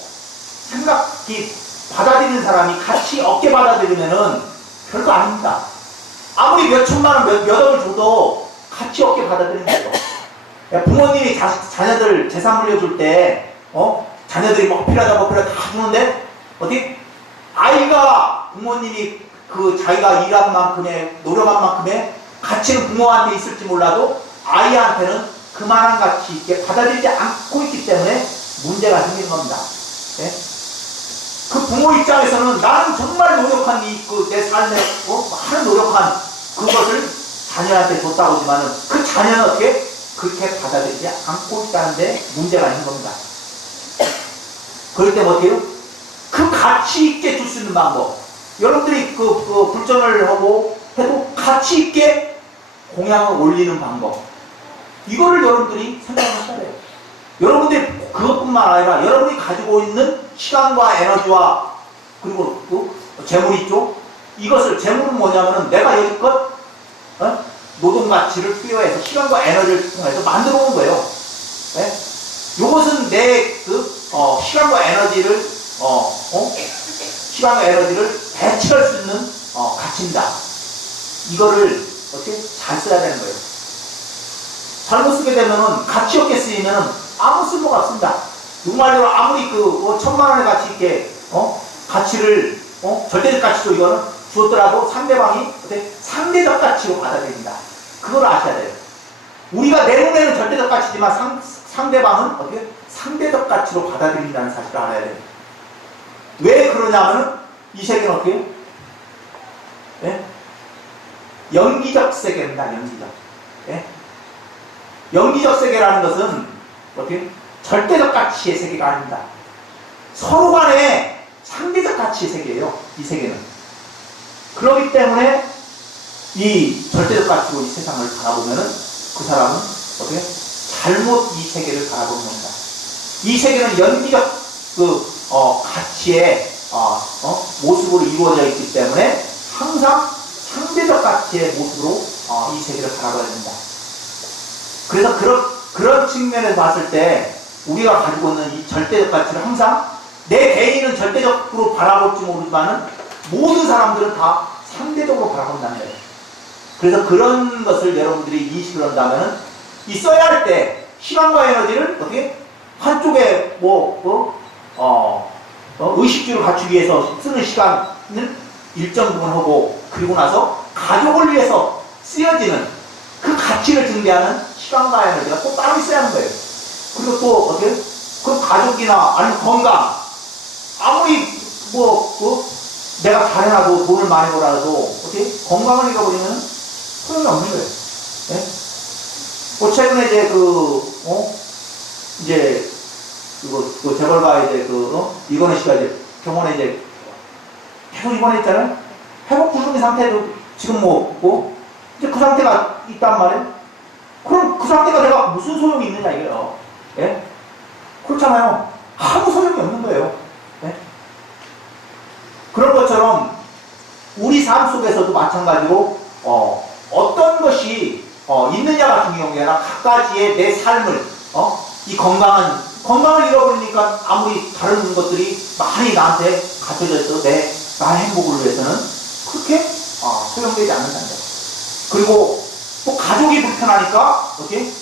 생각이 받아들이는 사람이 같이 없게 받아들이면은 별거 아닙니다. 아무리 몇 천만 원, 몇 억을 줘도 같이 없게 받아들이는 거죠. 부모님이 자녀들 재산 물려줄 때, 자녀들이 뭐 필요하다 다 주는데, 어디? 아이가 부모님이 자기가 일한 만큼의, 노력한 만큼의 가치는 부모한테 있을지 몰라도 아이한테는 그만한 가치 있게 받아들이지 않고 있기 때문에 문제가 생기는 겁니다. 예? 그 부모 입장에서는 나는 정말 노력한 내 삶에 많은 노력한 그것을 자녀한테 줬다고 하지만은 그 자녀는 어떻게 그렇게 받아들이지 않고 있다는데 문제가 있는 겁니다. 그럴 때 어때요? 그 가치 있게 줄 수 있는 방법. 여러분들이 불전을 하고 해도 가치 있게 공양을 올리는 방법. 이거를 여러분들이 생각하셔야 돼요. 여러분들이 그것뿐만 아니라 여러분이 가지고 있는 시간과 에너지와 그리고 재물이 있죠? 이것을, 재물은 뭐냐면은 내가 여기껏 노동 가치를 투여해서 시간과 에너지를 통해서 만들어 온 거예요. 네? 이것은 내 시간과 에너지를 배치할 수 있는 가치입니다. 이거를 어떻게 잘 써야 되는 거예요. 잘못 쓰게 되면은 가치 없게 쓰이면은 아무 쓸모가 없습니다. 누구말대로 아무리 1,000만 원의 가치 있게 가치를 절대적 가치로 이거는 주었더라도 상대방이 어떻게 상대적 가치로 받아들입니다. 그걸 아셔야 돼요. 우리가 내 눈에는 절대적 가치지만 상대방은 어떻게 상대적 가치로 받아들인다는 사실을 알아야 돼요. 왜 그러냐면은 이 세계는 어떻게 해요? 예? 연기적 세계입니다. 연기적. 예? 연기적 세계라는 것은 어떻게 절대적 가치의 세계가 아닙니다. 서로 간에 상대적 가치의 세계예요. 이 세계는. 그렇기 때문에 이 절대적 가치로 이 세상을 바라보면은 그 사람은 어떻게 잘못 이 세계를 바라보는 겁니다. 이 세계는 연기적 가치의 모습으로 이루어져 있기 때문에 항상 상대적 가치의 모습으로 이 세계를 바라봐야 됩니다. 그래서 그런 측면에서 봤을 때 우리가 가지고 있는 이 절대적 가치를 항상 내 개인은 절대적으로 바라볼지 모르지만은 모든 사람들은 다 상대적으로 바라본다는 거예요. 그래서 그런 것을 여러분들이 인식을 한다면은 이 써야 할 때 시간과 에너지를 어떻게 한쪽에 의식주를 갖추기 위해서 쓰는 시간을 일정 부분 하고 그리고 나서 가족을 위해서 쓰여지는 그 가치를 증대하는 시간과 에너지가 또 따로 있어야 하는 거예요. 그리고 또 어떻게 그 가족이나 아니면 건강 아무리 내가 잘해놔도 돈을 많이 벌어도 어떻게 건강을 잃어버리면 소용이 없는 거예요. 네? 최근에 이제 재벌가 이건희 씨가 이제 병원에 이제 계속 입원했잖아요. 회복 불능의 상태도 지금 이제 그 상태가 있단 말이에요. 그럼 그 상태가 내가 무슨 소용이 있느냐 이거예요. 예? 그렇잖아요. 아무 소용이 없는 거예요. 예? 그런 것처럼 우리 삶 속에서도 마찬가지로 어떤 것이 있느냐가 중요한 게 아니라 각가지의 내 삶을 이 건강을 잃어버리니까 아무리 다른 것들이 많이 나한테 갖춰져 있어도 나의 행복을 위해서는 그렇게 소용되지 않는다는 거예요. 그리고 또 가족이 불편하니까 어떻게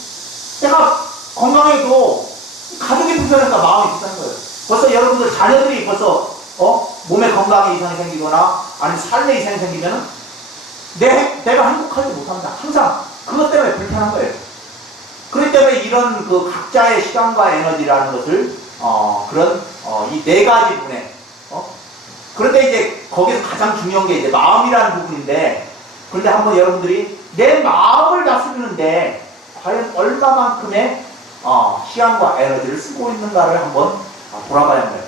내가 건강해도 가족이 불편하니까 마음이 불편한 거예요. 벌써 여러분들 자녀들이 벌써 몸에 건강에 이상이 생기거나 아니면 삶에 이상이 생기면 내가 행복하지 못합니다. 항상 그것 때문에 불편한 거예요. 그렇기 때문에 이런 그 각자의 시간과 에너지라는 것을 그런 이 네 가지 분해. 그런데 이제 거기서 가장 중요한 게 이제 마음이라는 부분인데, 그런데 한번 여러분들이 내 마음을 다스리는데 과연 얼마만큼의 시간과 에너지를 쓰고 있는가를 한번 돌아봐야 합니다.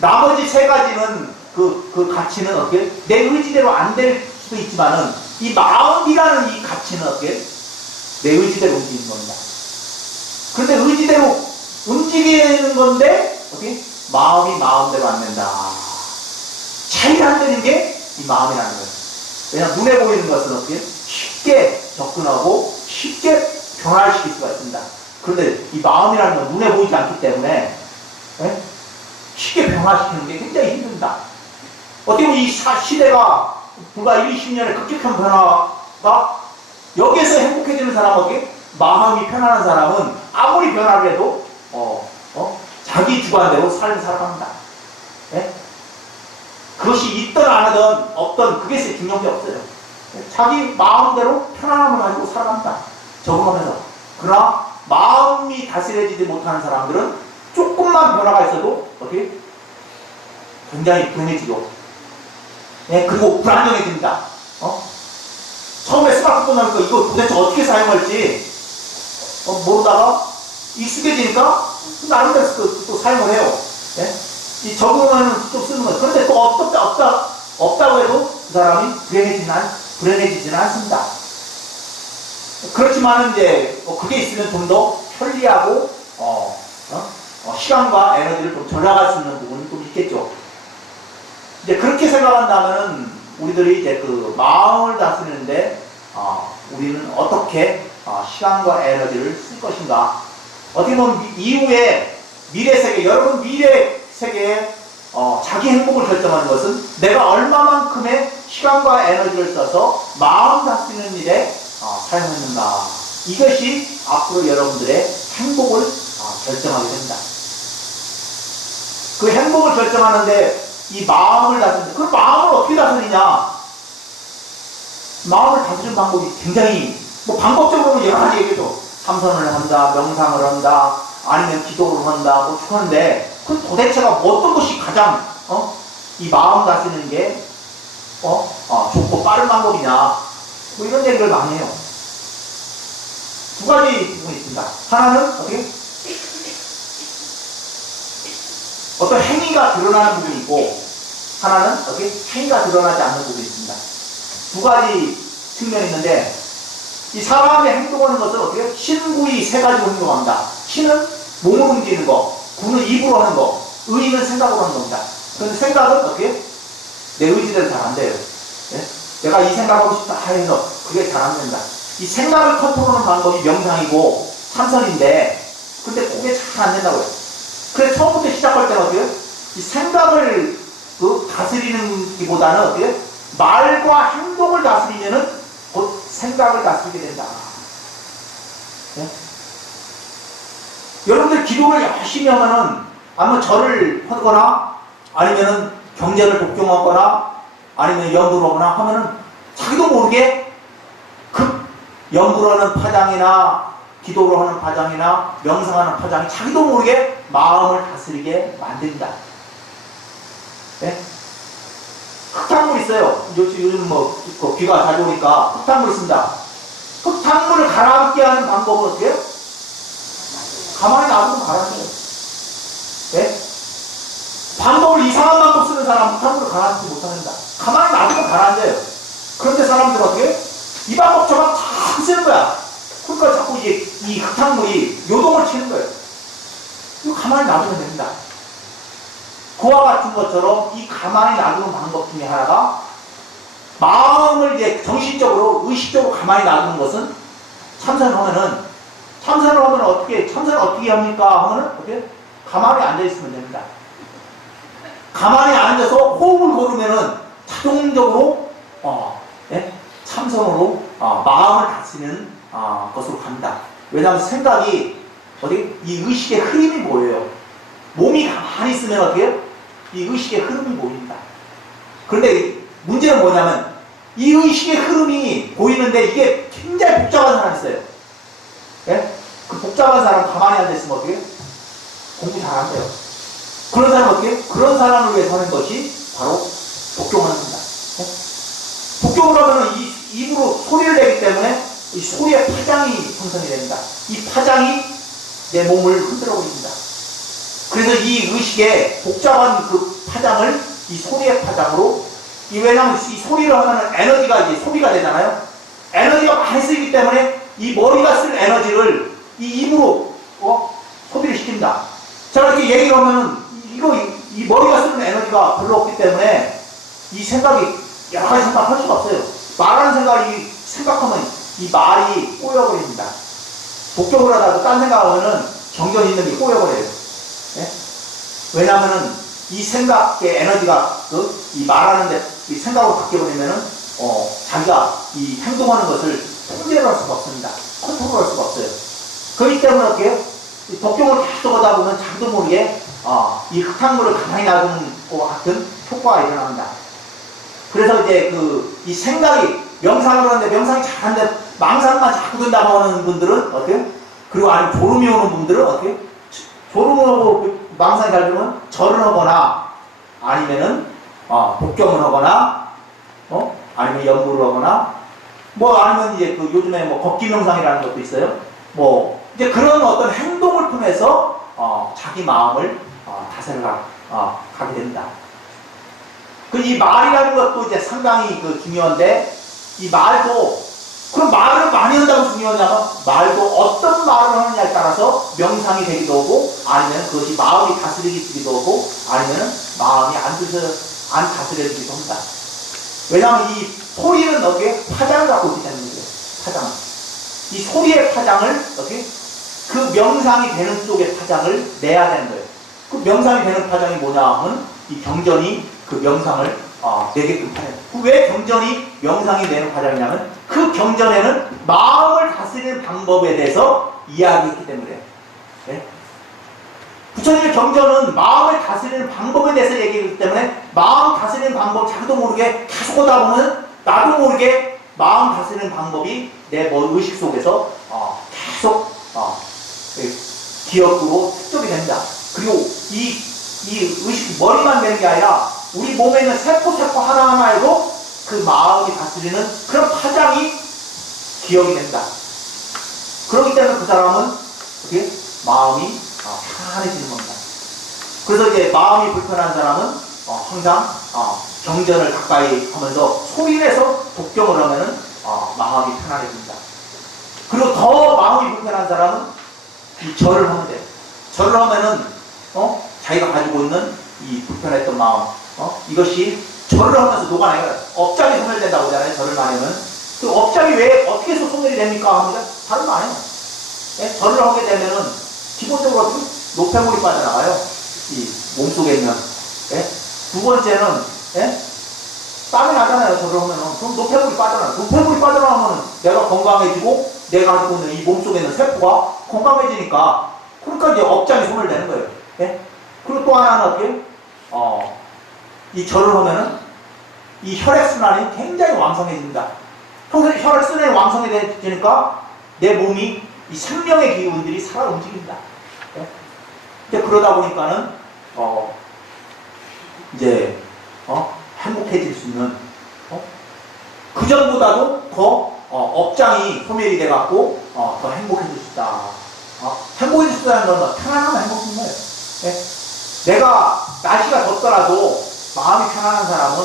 나머지 세 가지는 그 가치는 어떻게 내 의지대로 안 될 수도 있지만은 이 마음이라는 이 가치는 어떻게 내 의지대로 움직이는 겁니다. 그런데 의지대로 움직이는 건데 어떻게 마음이 마음대로 안 된다. 제일 안 되는 게 이 마음이라는 거예요. 왜냐하면 눈에 보이는 것은 어떻게 쉽게 접근하고 쉽게 변화시킬 수가 있습니다. 그런데 이 마음이라는 건 눈에 보이지 않기 때문에 쉽게 변화시키는 게 굉장히 힘듭니다. 어떻게 보면 이 시대가 불과 1, 20년의 급격한 변화가 여기에서 행복해지는 사람에게 마음이 편안한 사람은 아무리 변화를 해도 자기 주관대로 삶을 살아갑니다. 네? 그것이 있든 안 하든 없든 그게 중요한 게 없어요. 자기 마음대로 편안함을 가지고 살아갑니다. 적응하면서. 그러나 마음이 다스려지지 못하는 사람들은 조금만 변화가 있어도 어떻게 굉장히 불안해지고 그리고 불안정해집니다. 처음에 스마트폰 나니까 이거 도대체 어떻게 사용할지 모르다가 익숙해지니까 나름대로 또 사용을 해요. 이 적응하는 또 쓰는 거예요. 그런데 또 없다고 해도 그 사람이 불행해지지는 않습니다. 그렇지만 이제 그게 있으면 좀 더 편리하고 시간과 에너지를 좀 절약할 수 있는 부분이 좀 있겠죠. 이제 그렇게 생각한다면은 우리들이 이제 그 마음을 다스리는데 우리는 어떻게 시간과 에너지를 쓸 것인가? 어떻게 보면 이후에 미래 세계, 여러분 미래 세계에 자기 행복을 결정하는 것은 내가 얼마만큼의 시간과 에너지를 써서 마음 다스리는 일에 사용했는가. 이것이 앞으로 여러분들의 행복을 결정하게 됩니다. 그 행복을 결정하는데 이 마음을 다스린다. 그 마음을 어떻게 다스리냐? 마음을 다스리는 방법이 굉장히 방법적으로는 여러 가지 얘기죠. 참선을 한다, 명상을 한다, 아니면 기도를 한다, 하는데 그 도대체가 어떤 것이 가장 이 마음 다스리는 게 좋고 빠른 방법이냐? 이런 얘기를 많이 해요. 두 가지 부분이 있습니다. 하나는 어떤 행위가 드러나는 부분이 있고, 하나는 행위가 드러나지 않는 부분이 있습니다. 두 가지 측면이 있는데, 이 사람의 행동하는 것은 신구이 세 가지로 행동합니다. 신은 몸으로 움직이는 거, 구는 입으로 하는 거, 의는 생각으로 하는 겁니다. 그런데 생각은 내 의지대로 잘 안 돼요. 내가 이 생각하고 싶다 해서 그게 잘 안 된다. 이 생각을 컨트롤하는 방법이 명상이고 참선인데, 근데 그게 잘 안 된다고요. 그래서 처음부터 시작할 때는 이 생각을 다스리는 기보다는 말과 행동을 다스리면은 곧 생각을 다스리게 된다. 여러분들 기도를 열심히 하면은 아마 절을 하거나 아니면은 경전을 독경하거나 아니면 연구를 하거나 하면은 자기도 모르게 연구를 하는 파장이나 기도를 하는 파장이나 명상하는 파장이 자기도 모르게 마음을 다스리게 만듭니다. 흙탕물 있어요. 요즘 비가 자주 오니까 흙탕물 있습니다. 흙탕물을 가라앉게 하는 방법은 어떻게 해요? 가만히 놔두면 가라앉아요. 방법을 이상한 방법 쓰는 사람은 흙탕물을 가라앉지 못합니다. 가만히 놔두면 가라앉아요. 그런데 사람들은 어떻게 이 방법처럼 다 쓰는 거야. 그러니까 자꾸 이 흙탕물이 요동을 치는 거예요. 이거 가만히 놔두면 됩니다. 그와 같은 것처럼 이 가만히 놔두는 방법 중에 하나가 마음을 정신적으로, 의식적으로 가만히 놔두는 것은 참선을 하면 참선을 어떻게 합니까? 하면은 가만히 앉아있으면 됩니다. 가만히 앉아서 호흡을 고르면은 자동적으로, 참선으로, 마음을 다스리는, 것으로 갑니다. 왜냐하면 생각이, 이 의식의 흐름이 보여요. 몸이 가만히 있으면 이 의식의 흐름이 보입니다. 그런데 문제는 뭐냐면, 이 의식의 흐름이 보이는데 이게 굉장히 복잡한 사람이 있어요. 예? 그 복잡한 사람 가만히 앉아있으면 어떻게? 공부 잘 안 돼요. 그런 사람 어떻게? 그런 사람을 위해서 하는 것이 바로 독경을 합니다. 예? 독경을 하면은 입으로 소리를 내기 때문에 이 소리의 파장이 형성이 됩니다. 이 파장이 내 몸을 흔들어 버립니다. 그래서 이 의식의 복잡한 그 파장을 이 소리의 파장으로, 왜냐하면 이 소리를 하면 에너지가 이제 소비가 되잖아요. 에너지가 많이 쓰이기 때문에 이 머리가 쓸 에너지를 이 입으로 소비를 시킵니다. 자, 이렇게 얘기를 하면은 이 머리가 쓰는 에너지가 별로 없기 때문에 이 생각이 여러 가지 생각할 수가 없어요. 말하는 생각이 생각하면 이 말이 꼬여버립니다. 독경을 하다가 딴 생각하면은 경전 있는 게 꼬여버려요. 예? 왜냐하면은 이 생각의 에너지가 이 말하는데 이 생각으로 바뀌어버리면은 자기가 이 행동하는 것을 통제를 할 수가 없습니다. 컨트롤할 수가 없어요. 그렇기 때문에 어떻게 해요? 독경을 계속 하다 보면 자기도 모르게 이 흙탕물을 가만히 놔두는 것 같은 효과가 일어납니다. 그래서 이제 이 생각이 명상을 하는데 명상이 잘하는데 망상만 자꾸 든다고 하는 분들은 어때요? 그리고 아니면 졸음이 오는 분들은 어때요? 졸음을 하고 망상이 잘 되면 절을 하거나 아니면은 독경을 하거나 아니면 연구를 하거나 아니면 이제 요즘에 걷기 명상이라는 것도 있어요. 이제 그런 어떤 행동을 통해서 자기 마음을 다스려 가게 됩니다. 이 말이라는 것도 이제 상당히 중요한데, 이 말도, 그럼 말을 많이 한다고 중요하냐면, 말도 어떤 말을 하느냐에 따라서 명상이 되기도 하고, 아니면 그것이 마음이 다스리기도 하고, 아니면 마음이 안 다스려지기도 합니다. 왜냐하면 이 소리는 어떻게 파장을 갖고 있기 때문이에요. 파장. 이 소리의 파장을 어떻게 그 명상이 되는 쪽의 파장을 내야 되는 거예요. 그 명상이 되는 파장이 뭐냐 하면 이 경전이 그 명상을 내게끔 하는. 왜 경전이 명상이 내는 파장이냐면 그 경전에는 마음을 다스리는 방법에 대해서 이야기했기 때문에. 네? 부처님의 경전은 마음을 다스리는 방법에 대해서 얘기했기 때문에 마음 다스리는 방법 자기도 모르게 계속 하다 보면 나도 모르게 마음 다스리는 방법이 내 의식 속에서 계속 기억으로 축적이 됩니다. 그리고 이 의식 머리만 되는 게 아니라 우리 몸에 있는 세포 하나하나에도 그 마음이 다스리는 그런 파장이 기억이 됩니다. 그렇기 때문에 그 사람은 어떻게 마음이 편안해지는 겁니다. 그래서 이제 마음이 불편한 사람은 항상 경전을 가까이 하면서 소리내서 독경을 하면은 마음이 편안해집니다. 그리고 더 마음이 불편한 사람은 이 절을 하면 돼요. 절을 하면은 자기가 가지고 있는 이 불편했던 마음 이것이 절을 하면서 녹아내요. 업장이 소멸된다고 하잖아요. 절을 많이 하면. 그 업장이 왜 어떻게 해서 소멸이 됩니까? 하면 다른 거 아니에요. 예? 절을 하게 되면은 기본적으로 어떻게 노폐물이 빠져나가요. 이 몸속에 있는. 예? 두 번째는 땀이 나잖아요. 절을 하면은. 그럼 노폐물이 빠져나가요. 노폐물이 빠져나가면 내가 건강해지고 내가 가지고 있는 이 몸속에 있는 세포가 건강해지니까 그러니까 이제 업장이 소멸되는 거예요. 예? 그리고 또 하나는 어떻게 이 절을 하면은 이 혈액순환이 굉장히 왕성해집니다. 혈액순환이 왕성해지니까 내 몸이 이 생명의 기운들이 살아 움직입니다. 예? 이제 그러다 보니까는 이제 행복해질 수 있는 그 전보다도 더 업장이 소멸이 돼갖고 더 행복해질 수 있다. 행복해질 수 있다는 건 편안하면 행복한 거예요. 예? 내가 날씨가 덥더라도 마음이 편안한 사람은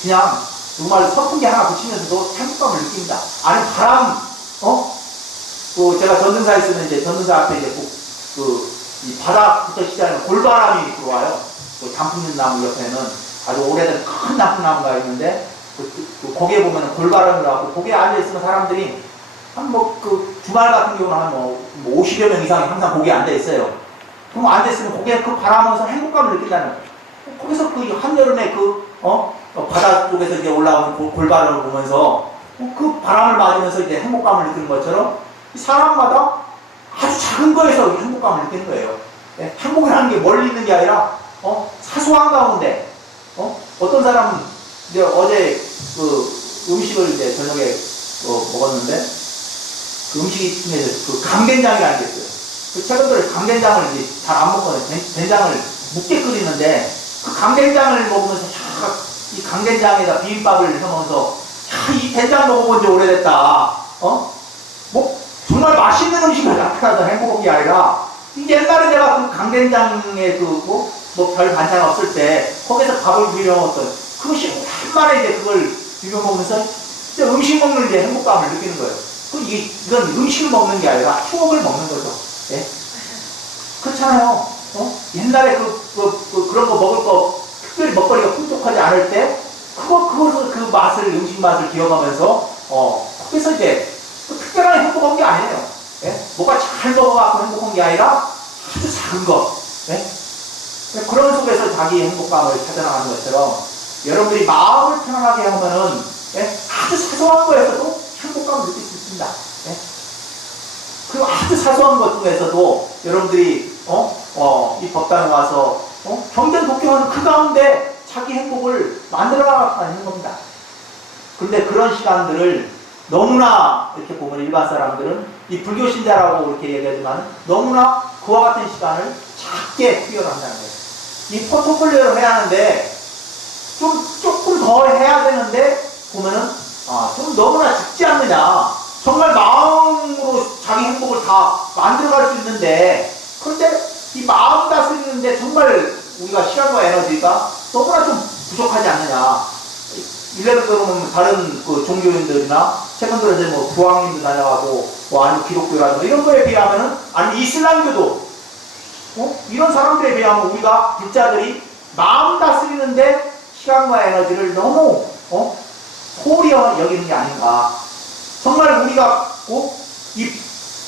그냥 정말 선풍기 하나 붙이면서도 행복감을 느낍니다. 아니 바람 제가 전등사에 있으면 이제 전등사 앞에 이제 이 바닥부터 시작하면 골바람이 들어와요. 단풍나무 옆에는 아주 오래된 큰 단풍나무가 있는데 거기에 보면 골바람이 나고 거기에 앉아있으면 사람들이 주말 같은 경우는 한 50여 명 이상이 항상 거기에 앉아있어요. 그럼 앉아있으면 거기에 그 바람하면서 행복감을 느낀다는 거예요. 거기서 그 한여름에 바다 쪽에서 이제 올라오는 골바람을 보면서 그 바람을 맞으면서 이제 행복감을 느끼는 것처럼 사람마다 아주 작은 거에서 행복감을 느끼는 거예요. 행복이라는 게 멀리 있는 게 아니라 사소한 가운데 어떤 사람은 이제 어제 그 음식을 이제 저녁에 먹었는데 그 음식 중에서 그 강된장이라는 게 있어요. 그 최근 들에 강된장을 이제 잘 안 먹거든요. 된장을 묵게 끓이는데 그 강된장을 먹으면서 이 강된장에다 비빔밥을 해먹으면서 이 된장 먹어본 지 오래됐다. 뭐 정말 맛있는 음식을 나타나서 행복한 게 아니라 옛날에 내가 그 강된장에 뭐 별 반찬 없을 때 거기서 밥을 비벼 먹었던 그것이 오랜만에 이제 그걸 비벼 먹으면서 이제 음식 먹는 이제 행복감을 느끼는 거예요. 이건 음식을 먹는 게 아니라 추억을 먹는 거죠. 예? 그렇잖아요. 옛날에 그런 거 먹을 거 특별히 먹거리가 풍족하지 않을 때 그것을 그 맛을 음식 맛을 기억하면서 거기서 이제 특별한 행복한 게 아니에요. 예? 뭐가 잘 먹어갖고 행복한 게 아니라 아주 작은 것. 예? 그런 속에서 자기 행복감을 찾아나가는 것처럼 여러분들이 마음을 편안하게 하면은 예? 아주 사소한 거에서도 행복감을 느낄 수 있습니다. 예? 그리고 아주 사소한 것 중에서도 여러분들이 이 법당에 와서 경전 독경하는 그 가운데 자기 행복을 만들어 나갈 수 있는 겁니다. 그런데 그런 시간들을 너무나 이렇게 보면 일반 사람들은 이 불교 신자라고 이렇게 얘기하지만 너무나 그와 같은 시간을 작게 투여를 한다는 거예요. 이 포트폴리오를 해야 하는데 조금 더 해야 되는데 보면은 좀 너무나 적지 않느냐. 정말 마음으로 자기 행복을 다 만들어갈 수 있는데 그런데 이 마음 다스리는데 정말 우리가 시간과 에너지가 너무나 좀 부족하지 않느냐. 예를 들면 다른 그 종교인들이나 최근 들어 이제 뭐 부황님도 다녀가고 뭐 아니면 기독교라든가 이런 거에 비하면은 아니면 이슬람교도 이런 사람들에 비하면 우리가 불자들이 마음 다스리는데 시간과 에너지를 너무 소홀히 여기는 게 아닌가. 정말 우리가 이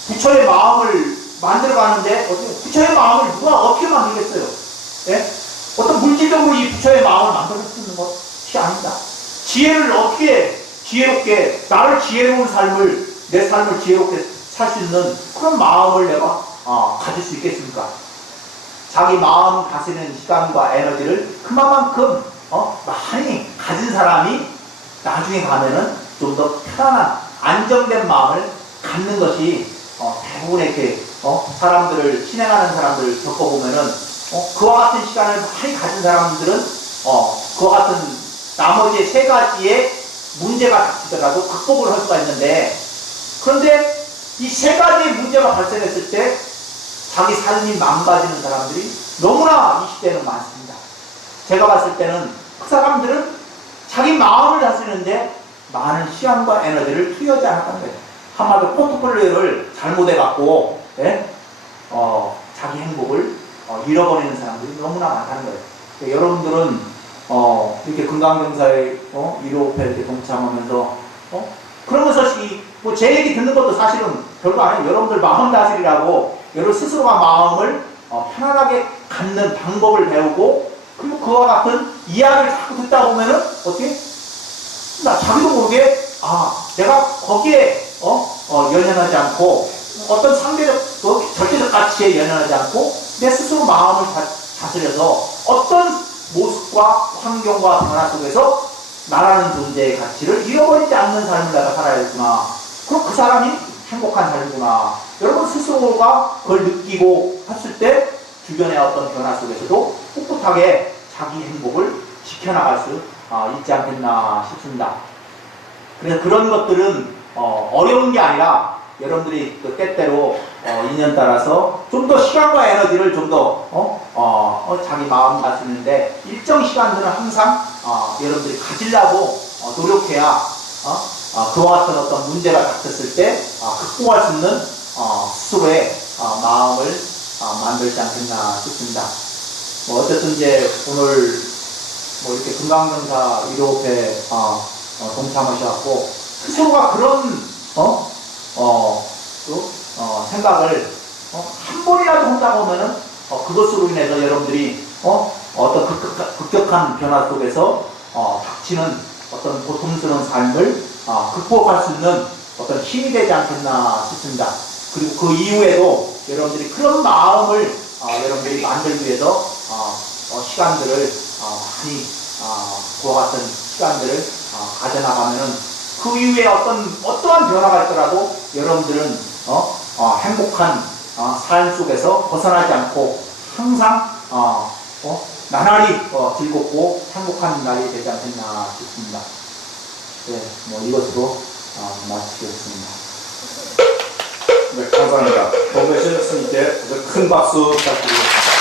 부처의 마음을 만들어가는데 부처의 마음을 누가 어떻게 만들겠어요? 예? 어떤 물질적으로 이 부처의 마음을 만들 수 있는 것이 아니다. 지혜를 어떻게 지혜롭게 나를 지혜로운 삶을 내 삶을 지혜롭게 살 수 있는 그런 마음을 내가 가질 수 있겠습니까? 자기 마음 다스리는 시간과 에너지를 그만큼 많이 가진 사람이 나중에 가면은 좀 더 편안한 안정된 마음을 갖는 것이 대부분의 이렇게 사람들을 신행하는 사람들을 겪어보면은 그와 같은 시간을 많이 가진 사람들은 그와 같은 나머지 세 가지의 문제가 닥치더라도 극복을 할 수가 있는데 그런데 이 세 가지의 문제가 발생했을 때 자기 삶이 망가지는 사람들이 너무나 이 시대에는 많습니다. 제가 봤을 때는 그 사람들은 자기 마음을 다스리는데 많은 시간과 에너지를 투여하지 않았다는 거예요. 한마디로 포트폴리오를 잘못해갖고 자기 행복을 잃어버리는 사람들이 너무나 많다는 거예요. 그러니까 여러분들은 이렇게 금강경사의 1호흡에 이렇게 동참하면서 그러면서 뭐 제 얘기 듣는 것도 사실은 별거 아니에요. 여러분들 마음 다스리라고 여러분 스스로가 마음을 편안하게 갖는 방법을 배우고 그리고 그와 같은 이야기를 자꾸 듣다 보면은 어떻게 자기도 모르게 내가 거기에 연연하지 않고 어떤 상대적 절대적 가치에 연연하지 않고 내 스스로 마음을 다스려서 어떤 모습과 환경과 변화 속에서 나라는 존재의 가치를 잃어버리지 않는 삶을 내가 살아야겠구나. 그럼 그 사람이 행복한 삶이구나. 여러분 스스로가 그걸 느끼고 했을 때 주변의 어떤 변화 속에서도 꿋꿋하게 자기 행복을 지켜나갈 수 있지 않겠나 싶습니다. 그래서 그런 것들은 어려운 게 아니라 여러분들이 그 때때로 인연 따라서 좀 더 시간과 에너지를 좀 더 자기 마음 다스리는데 일정 시간들은 항상 여러분들이 가지려고 노력해야 그와 같은 어떤 문제가 닥쳤을 때 극복할 수 있는 스스로의 마음을 만들지 않겠나 싶습니다. 어쨌든 이제 오늘 이렇게 금강경사 1호흡에 동참하셔갖고 스스로가 그런 생각을 한 번이라도 한다 보면은 그것으로 인해서 여러분들이 어떤 급격한 변화 속에서 닥치는 어떤 고통스러운 삶을 극복할 수 있는 어떤 힘이 되지 않겠나 싶습니다. 그리고 그 이후에도 여러분들이 그런 마음을 여러분들이 만들기 위해서 시간들을 많이 그와 같은 시간들을 가져나가면은 그 이후에 어떠한 변화가 있더라도 여러분들은 행복한 삶 속에서 벗어나지 않고 항상 나날이 즐겁고 행복한 날이 되지 않겠나 싶습니다. 네, 뭐 이것으로 마치겠습니다. 네, 감사합니다. 도매실 스님께 큰 박수 부탁드리겠습니다.